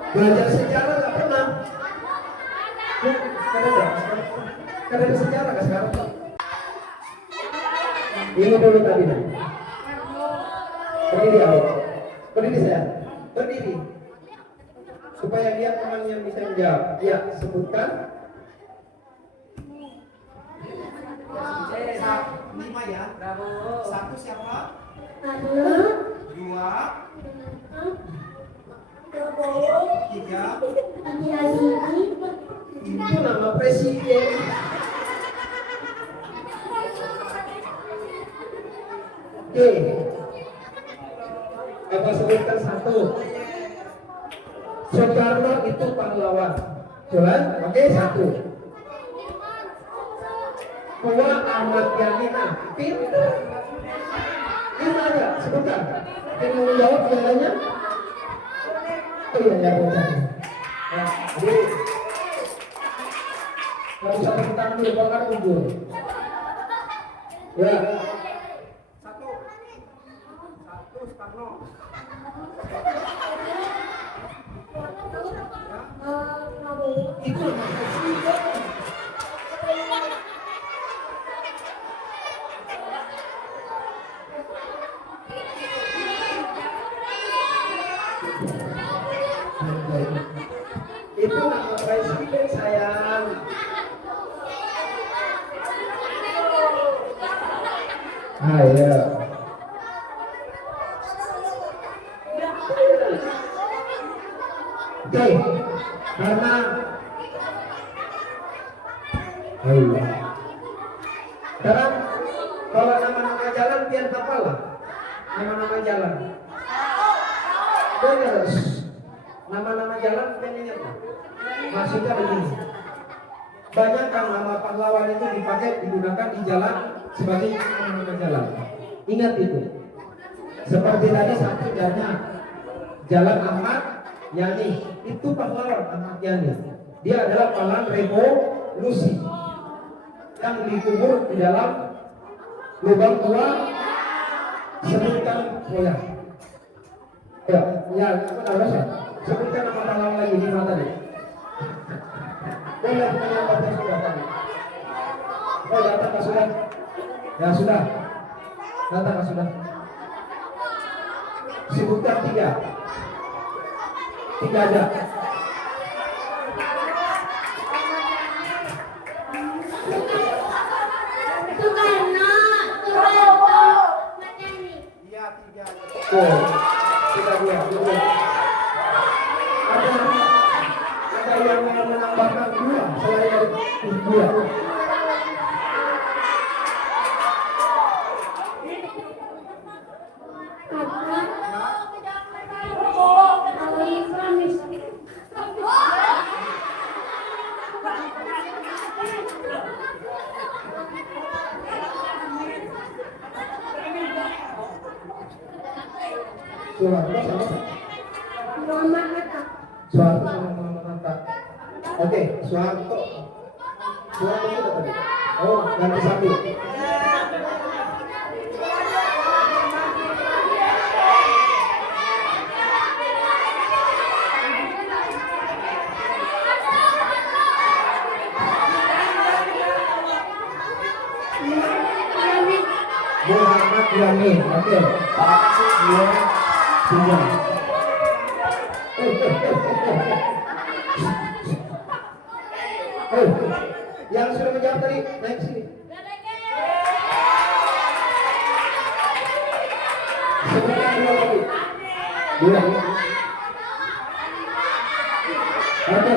Belajar sejarah nggak pernah? Karena ada sejarah nggak sekarang? Ini dulu tadi nih. Berdiri awal. Berdiri saya. Berdiri. Supaya lihat teman yang bisa menjawab. Ya, sebutkan. 5 ya. 1 siapa? 2 3 itu nama presiden. Oke. Apa sebutkan 1? Soekarno itu pahlawan. Jalan? Oke, 1. 2 Ahmad Yani. Pintar. 5 aja, sebutkan. Yang mau menjawab jalannya? Oh iya, ya bocah. Ya, jadi nggak bisa tepuk tangan dulu, kalau kan unggul. Ya. 1 Soekarno. Itu itu nama presiden sayang. Ayo. Oke, karena sekarang kalau nama-nama jalan biar hafal lah. Nama-nama jalan. Terus nama-nama jalan biar ingat. Maksudnya begini. banyak kan nama pahlawan itu dipakai digunakan di jalan sebagai nama jalan. Ingat itu. Seperti tadi satunya Jalan Ahmad Yani, itu pahlawan Ahmad Yani. Dia adalah pahlawan revolusi yang dikubur di dalam lubang tua. Sebutkan ya. Ya, sebutkan nama pahlawan lagi di mana tadi? Boleh menyampaikan sudah tadi. Oh, datang ke sudah. Ya sudah. Datang ke sudah. Sebutkan 3. 3 aja. Oh, kita dua. Ada yang mau menambahkan 2 selain 2. Soeharto sama Muhammad Hatta. Oke, Soeharto. Soeharto sudah tadi. Oh, ganti 1. Muhammad Yamin. Oke. 2, 3. Yang sudah menjawab tadi naik sini. Sebutkan 2 lagi. 2. Oke.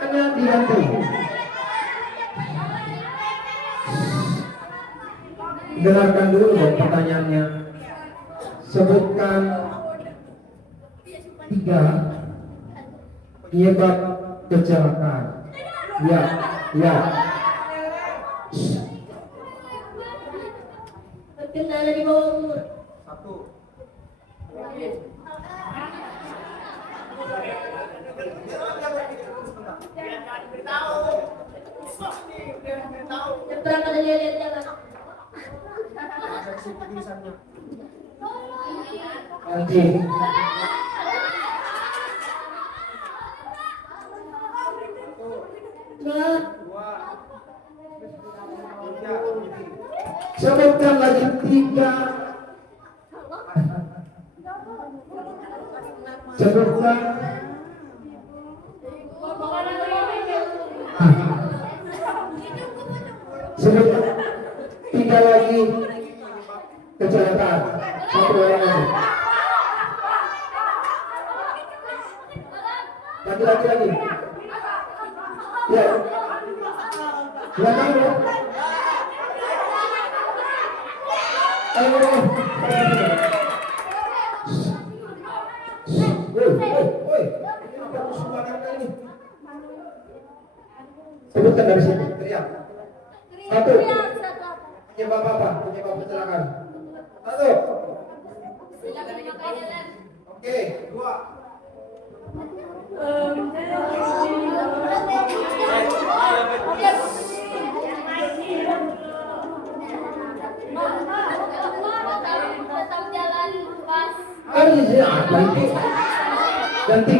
Hanya diganti. Dengarkan dulu pertanyaannya. Sebutkan 3 penyebab kecelakaan. Ya. Berkendara di bawah umur. 1. Nyebrang ada lihat jalan. Nanti. Sebutkan lagi 3. Sebutkan. Sebutkan 3 lagi kecelakaan. 1 orang lagi. Lagi. Ya. Silakan. Ayo. Woi. Sebutkan dari sini. Teriak. 1. Penyebab apa? Penyebab kecelakaan. 1. Oke. 2. Apa itu? Ganti.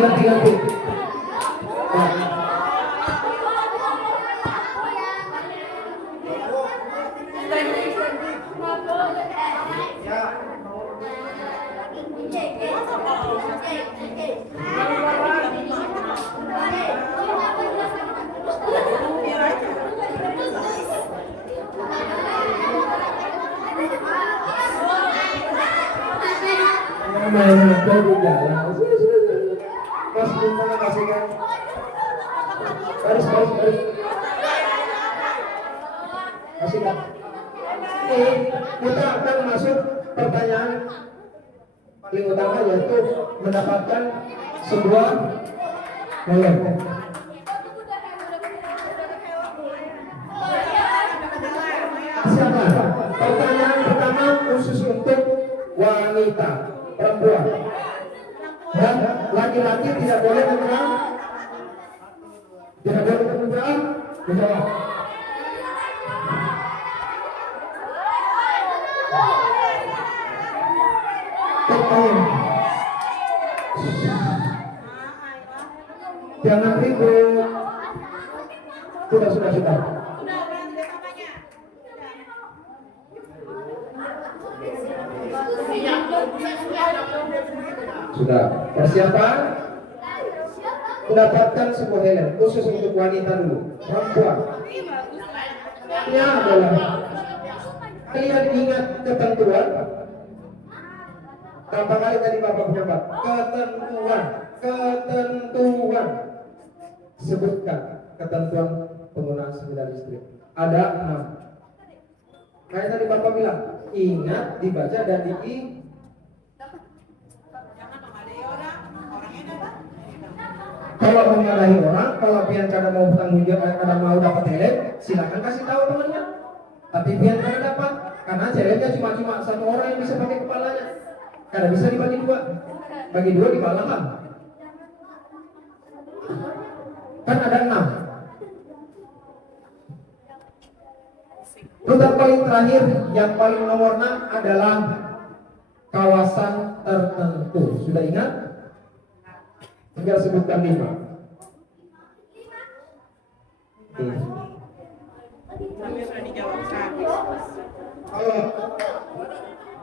Main di jalan. Mas Bima kasihkan. Baris. Kasihkan. Ini kita akan masuk pertanyaan paling utama, yaitu mendapatkan sebuah Boleh. Siapa? Pertanyaan pertama khusus untuk wanita, perempuan. Dan laki-laki tidak boleh menjawab. Tidak boleh menjawab. Menjawab. Jangan ribut. Sudah. Sudah. Persiapan. Mendapatkan sebuah helm khusus untuk wanita dulu, perempuan. Ini adalah kalian ingat ketentuan. Berapa kali tadi Bapak menyampaikan? Ketentuan. Sebutkan ketentuan penggunaan sepeda listrik. Ada 6. Kayak tadi Bapak bilang, ingat dibaca dan kalau memarahi orang, kalau pian kada mau bertanggung jawab, kada mau dapat helm, silakan kasih tahu temannya. Tapi pian kada dapat, karena helmnya cuma satu orang yang bisa pakai kepalanya. Kada bisa dibagi 2. Bagi 2 dibalakan. Kan ada 6. Rutan paling terakhir yang paling nomor 6 adalah kawasan tertentu. Sudah ingat? Tinggal sebutkan 5.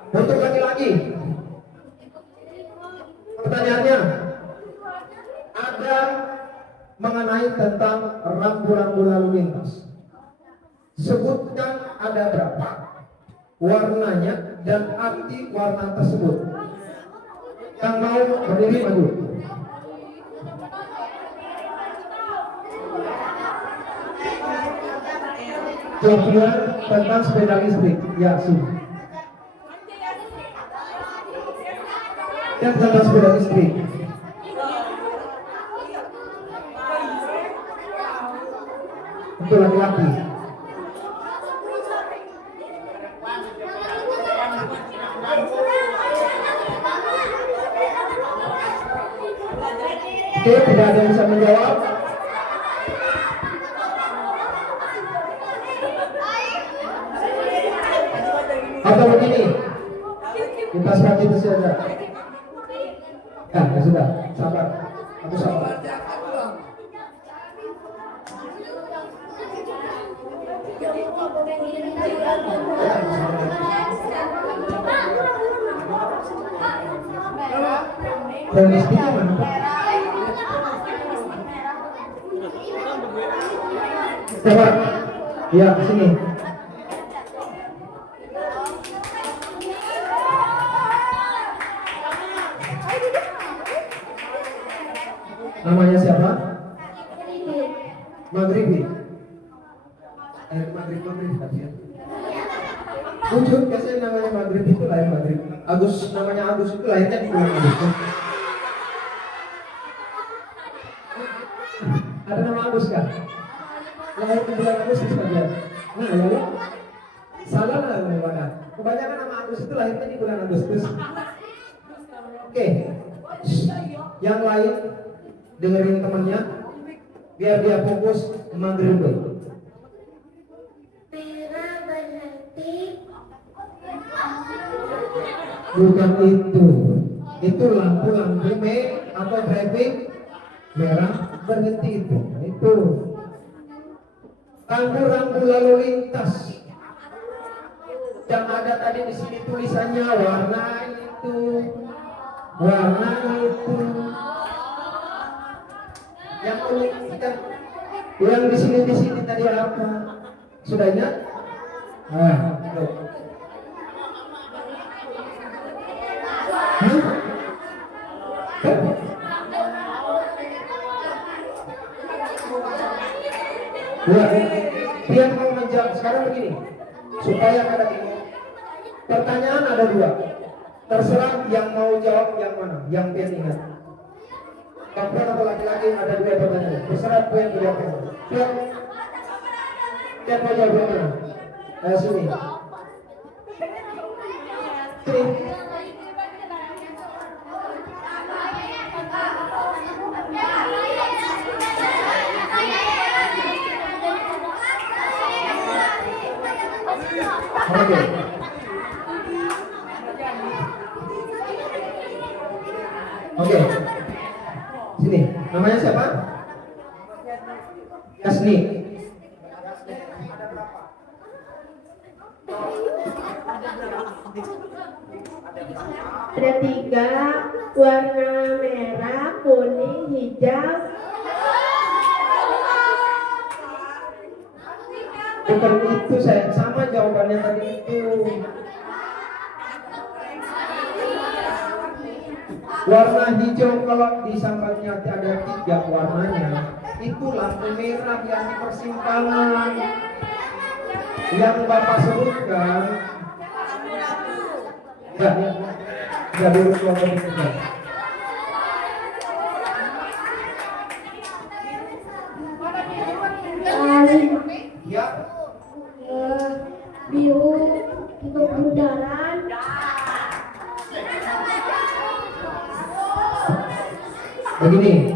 Untuk laki-laki, pertanyaannya ada mengenai tentang rambu-rambu lalu lintas. Sebutkan ada berapa, warnanya dan arti warna tersebut. Yang mau berdiri maju. Jawaban tentang sepeda listrik, ya sih. Dan tentang sepeda listrik. Untuk laki-laki. Oke, tidak ada yang bisa menjawab. Atau begini, kita sepati saja. Ya sudah, sabar. Aku sabar. Logistiknya mana? Coba, ya sini. Namanya siapa? Maghribi. Maghrib tapi ya. Wujud biasanya namanya Maghrib itu lahir Maghrib. Agus namanya Agus itu lahirnya di bulan Agustus. Ada nama Agus kan? Lahir di bulan Agustus saja. Nah ya, salah lah kebanyakan. Kebanyakan nama Agus itu lahirnya di bulan Agustus. Oke, yang lain dengerin temannya biar dia fokus Maghrib. Bukan itu lampu-lampu atau traffic merah berhenti itu rambu-rambu lalu lintas yang ada tadi di sini tulisannya warna itu yang di sini tadi apa? Sudah ingat? Ya, dia mau menjawab sekarang begini, supaya kada bingung. Pertanyaan ada 2, terserah yang mau jawab yang mana, yang dia ingat. Perempuan atau laki-laki ada dua pertanyaan. Terserah apa yang beliau. Siapa mau jawab yang mana? Sini. Sini. Oke. Oke. Sini. Namanya siapa? Yasni. Ada 3, warna merah, kuning, hijau. Bukan itu saya, sama jawabannya tadi itu. Warna hijau kalau di sampingnya ada 3 warnanya, itu lampu merah yang di persimpangan. Yang Bapak sebutkan, ya dulu kelompok itu. Ya, Biru untuk bundaran. begini,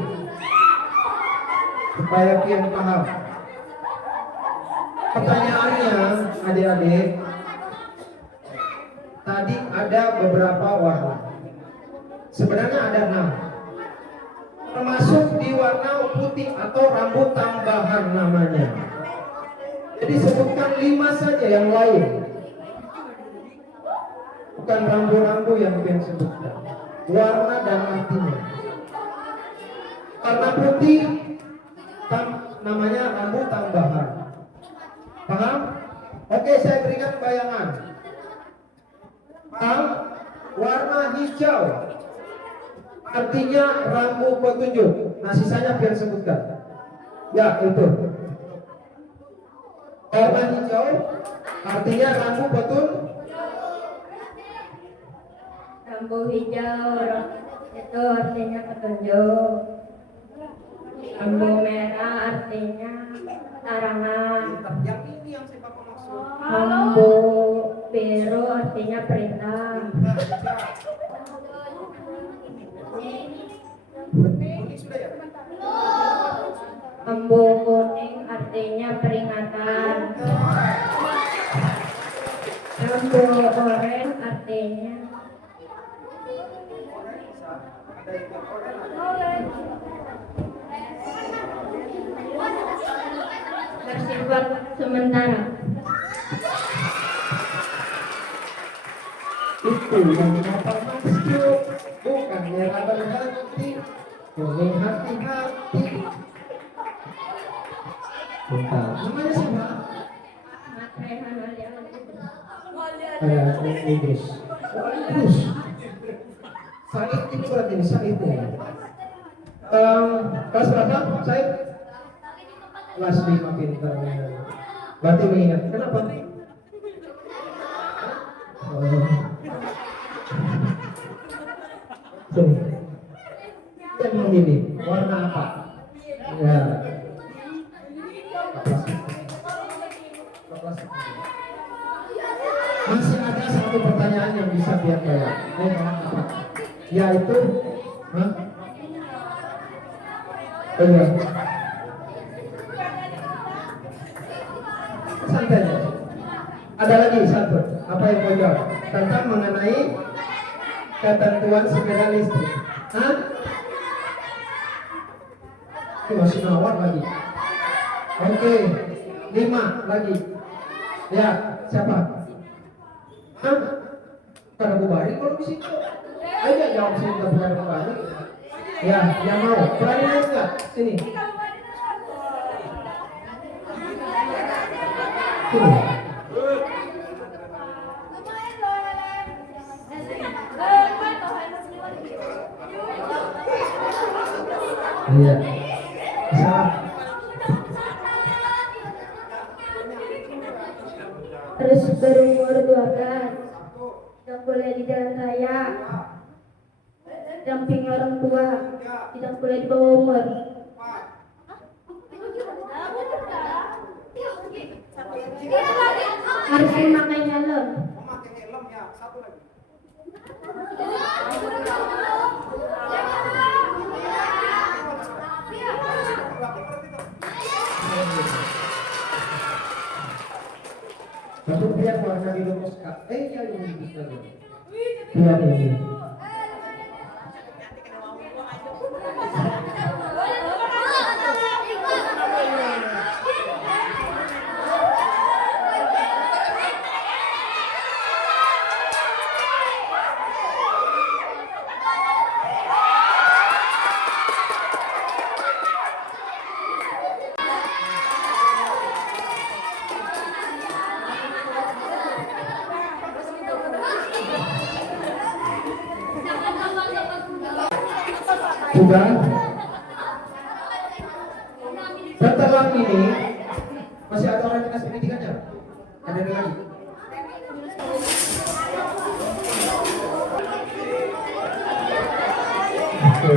supaya kalian paham. Pertanyaannya, adik-adik, tadi ada beberapa warna. Sebenarnya ada 6, termasuk di warna putih atau rambut tambahan namanya. Jadi sebutkan 5 saja yang lain. Bukan rambu-rambu yang kalian sebutkan. Warna dan artinya. Warna putih namanya rambut tambahan. Paham? Oke, saya berikan bayangan. Paham? Warna hijau artinya rambu petunjuk. Nah, sisanya biar sebutkan. Ya, itu. Warna hijau artinya rambu petunjuk. Rambu hijau itu artinya petunjuk. Rambu merah artinya larangan. Yang ini yang saya maksud. Rambu biru artinya perintah. Rambu kuning artinya peringatan. Rambu oranye artinya bersifat sementara. Itu yang Bapak maksud, bukan merah berhenti, kuning hati-hati. Bentar, namanya siapa? Idris. Idris. Said ini berarti ini Said ini. Kelas berapa? Said? Kelas 5 pintar. Berarti mengingat. Kenapa? Sini. Dan memilih warna apa? Ya. Masih ada satu pertanyaan yang bisa biar kayak apa? Yaitu, iya. Santai aja. Ada lagi satu. Apa yang mau jawab? Tentang mengenai ketentuan sepeda listrik. Hah? Ini masih nawar lagi. Oke, 5 lagi. Ya, siapa? Hah? Karena Bubari kalau di situ. Ayo jawab sini kita bukan Bubari. Ya, yang mau. Berani enggak? Sini. Sini. Iya. Salah. Harus berumur 12. Tidak boleh di jalan raya. dampingi orang tua, tidak boleh di bawah umur. Harus memakai helm. Kemudian warna biru Oscar. Ya ini bisa. Iya, iya. Sudah. Setelah ini masih ada orang dinas pendidikannya? Ada lagi? Oke.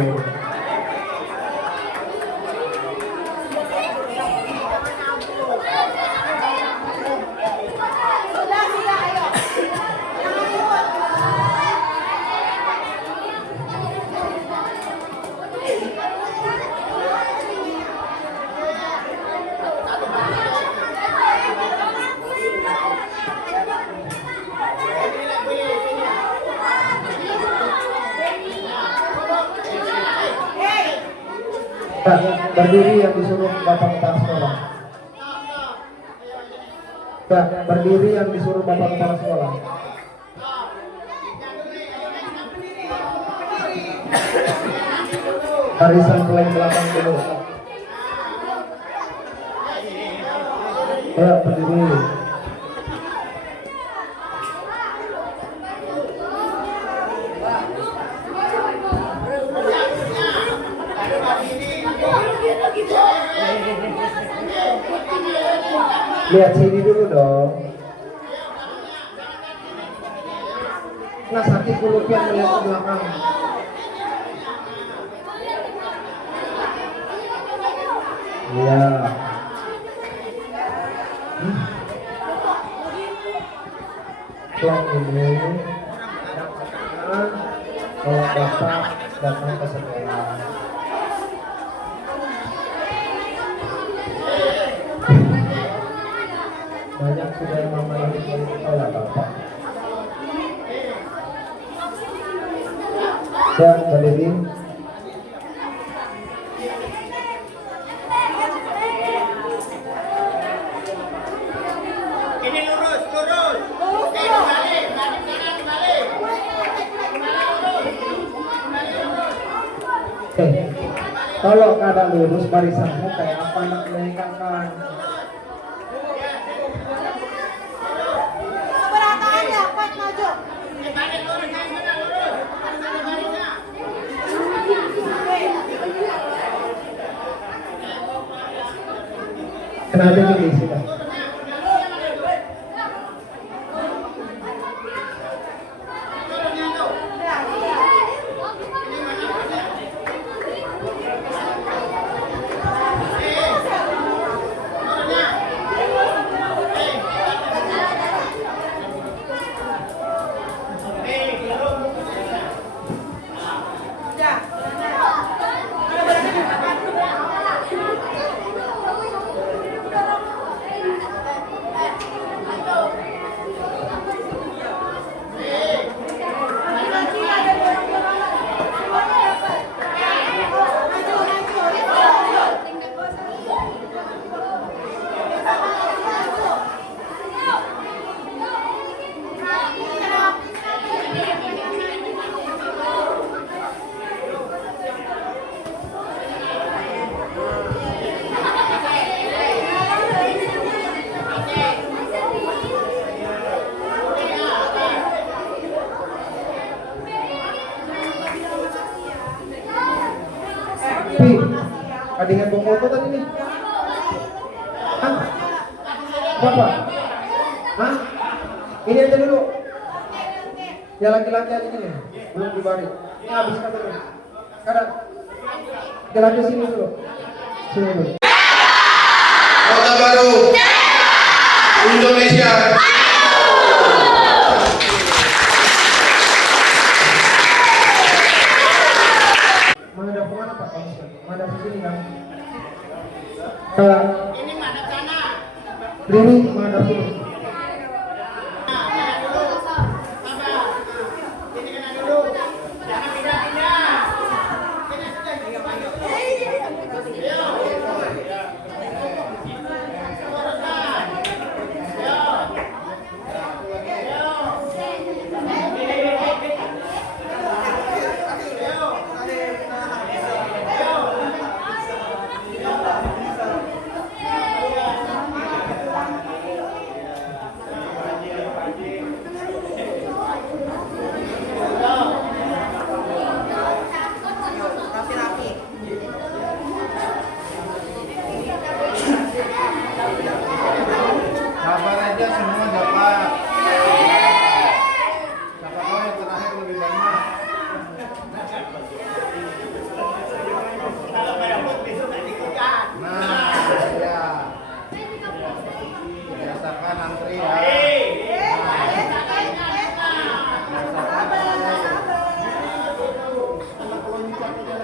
Berdiri yang disuruh bapak kepala sekolah. Berdiri yang disuruh bapak kepala sekolah. Barisan paling belakang dulu. Ayo berdiri. Lihat sini dulu dong. Nah, sakit kulitnya melihat ke belakang. Iya. Plong ini. Kalau bapak datang ke sekolah. Banyak sudah yang mama ini dari kepala bapak. Dan berdiri. Ini lurus, lurus. Oke, balik, balik. Kalau keadaan lurus barisanmu kayak apa nak melengkangkan? Kenapa gini sudah? Adingan bawa foto tadi nih. Hah? Bapak? Hah? Ini aja dulu. Ya laki-laki aja gini. Belum dibalik. Ini habiskan dulu. Sekarang jalan ke sini dulu. Sini dulu. Kota Baru Indonesia. Menghadap ke mana Pak? Menghadap ke sini kan? Ini mana sana? Ini menghadap sini. Ini kena dulu. Jangan pindah-pindah. Ini sudah juga banyak. Sabar aja, semua dapat. Siapa tahu yang terakhir lebih banyak. Nah, ya. Biasakan antri ya. Biasakan antri.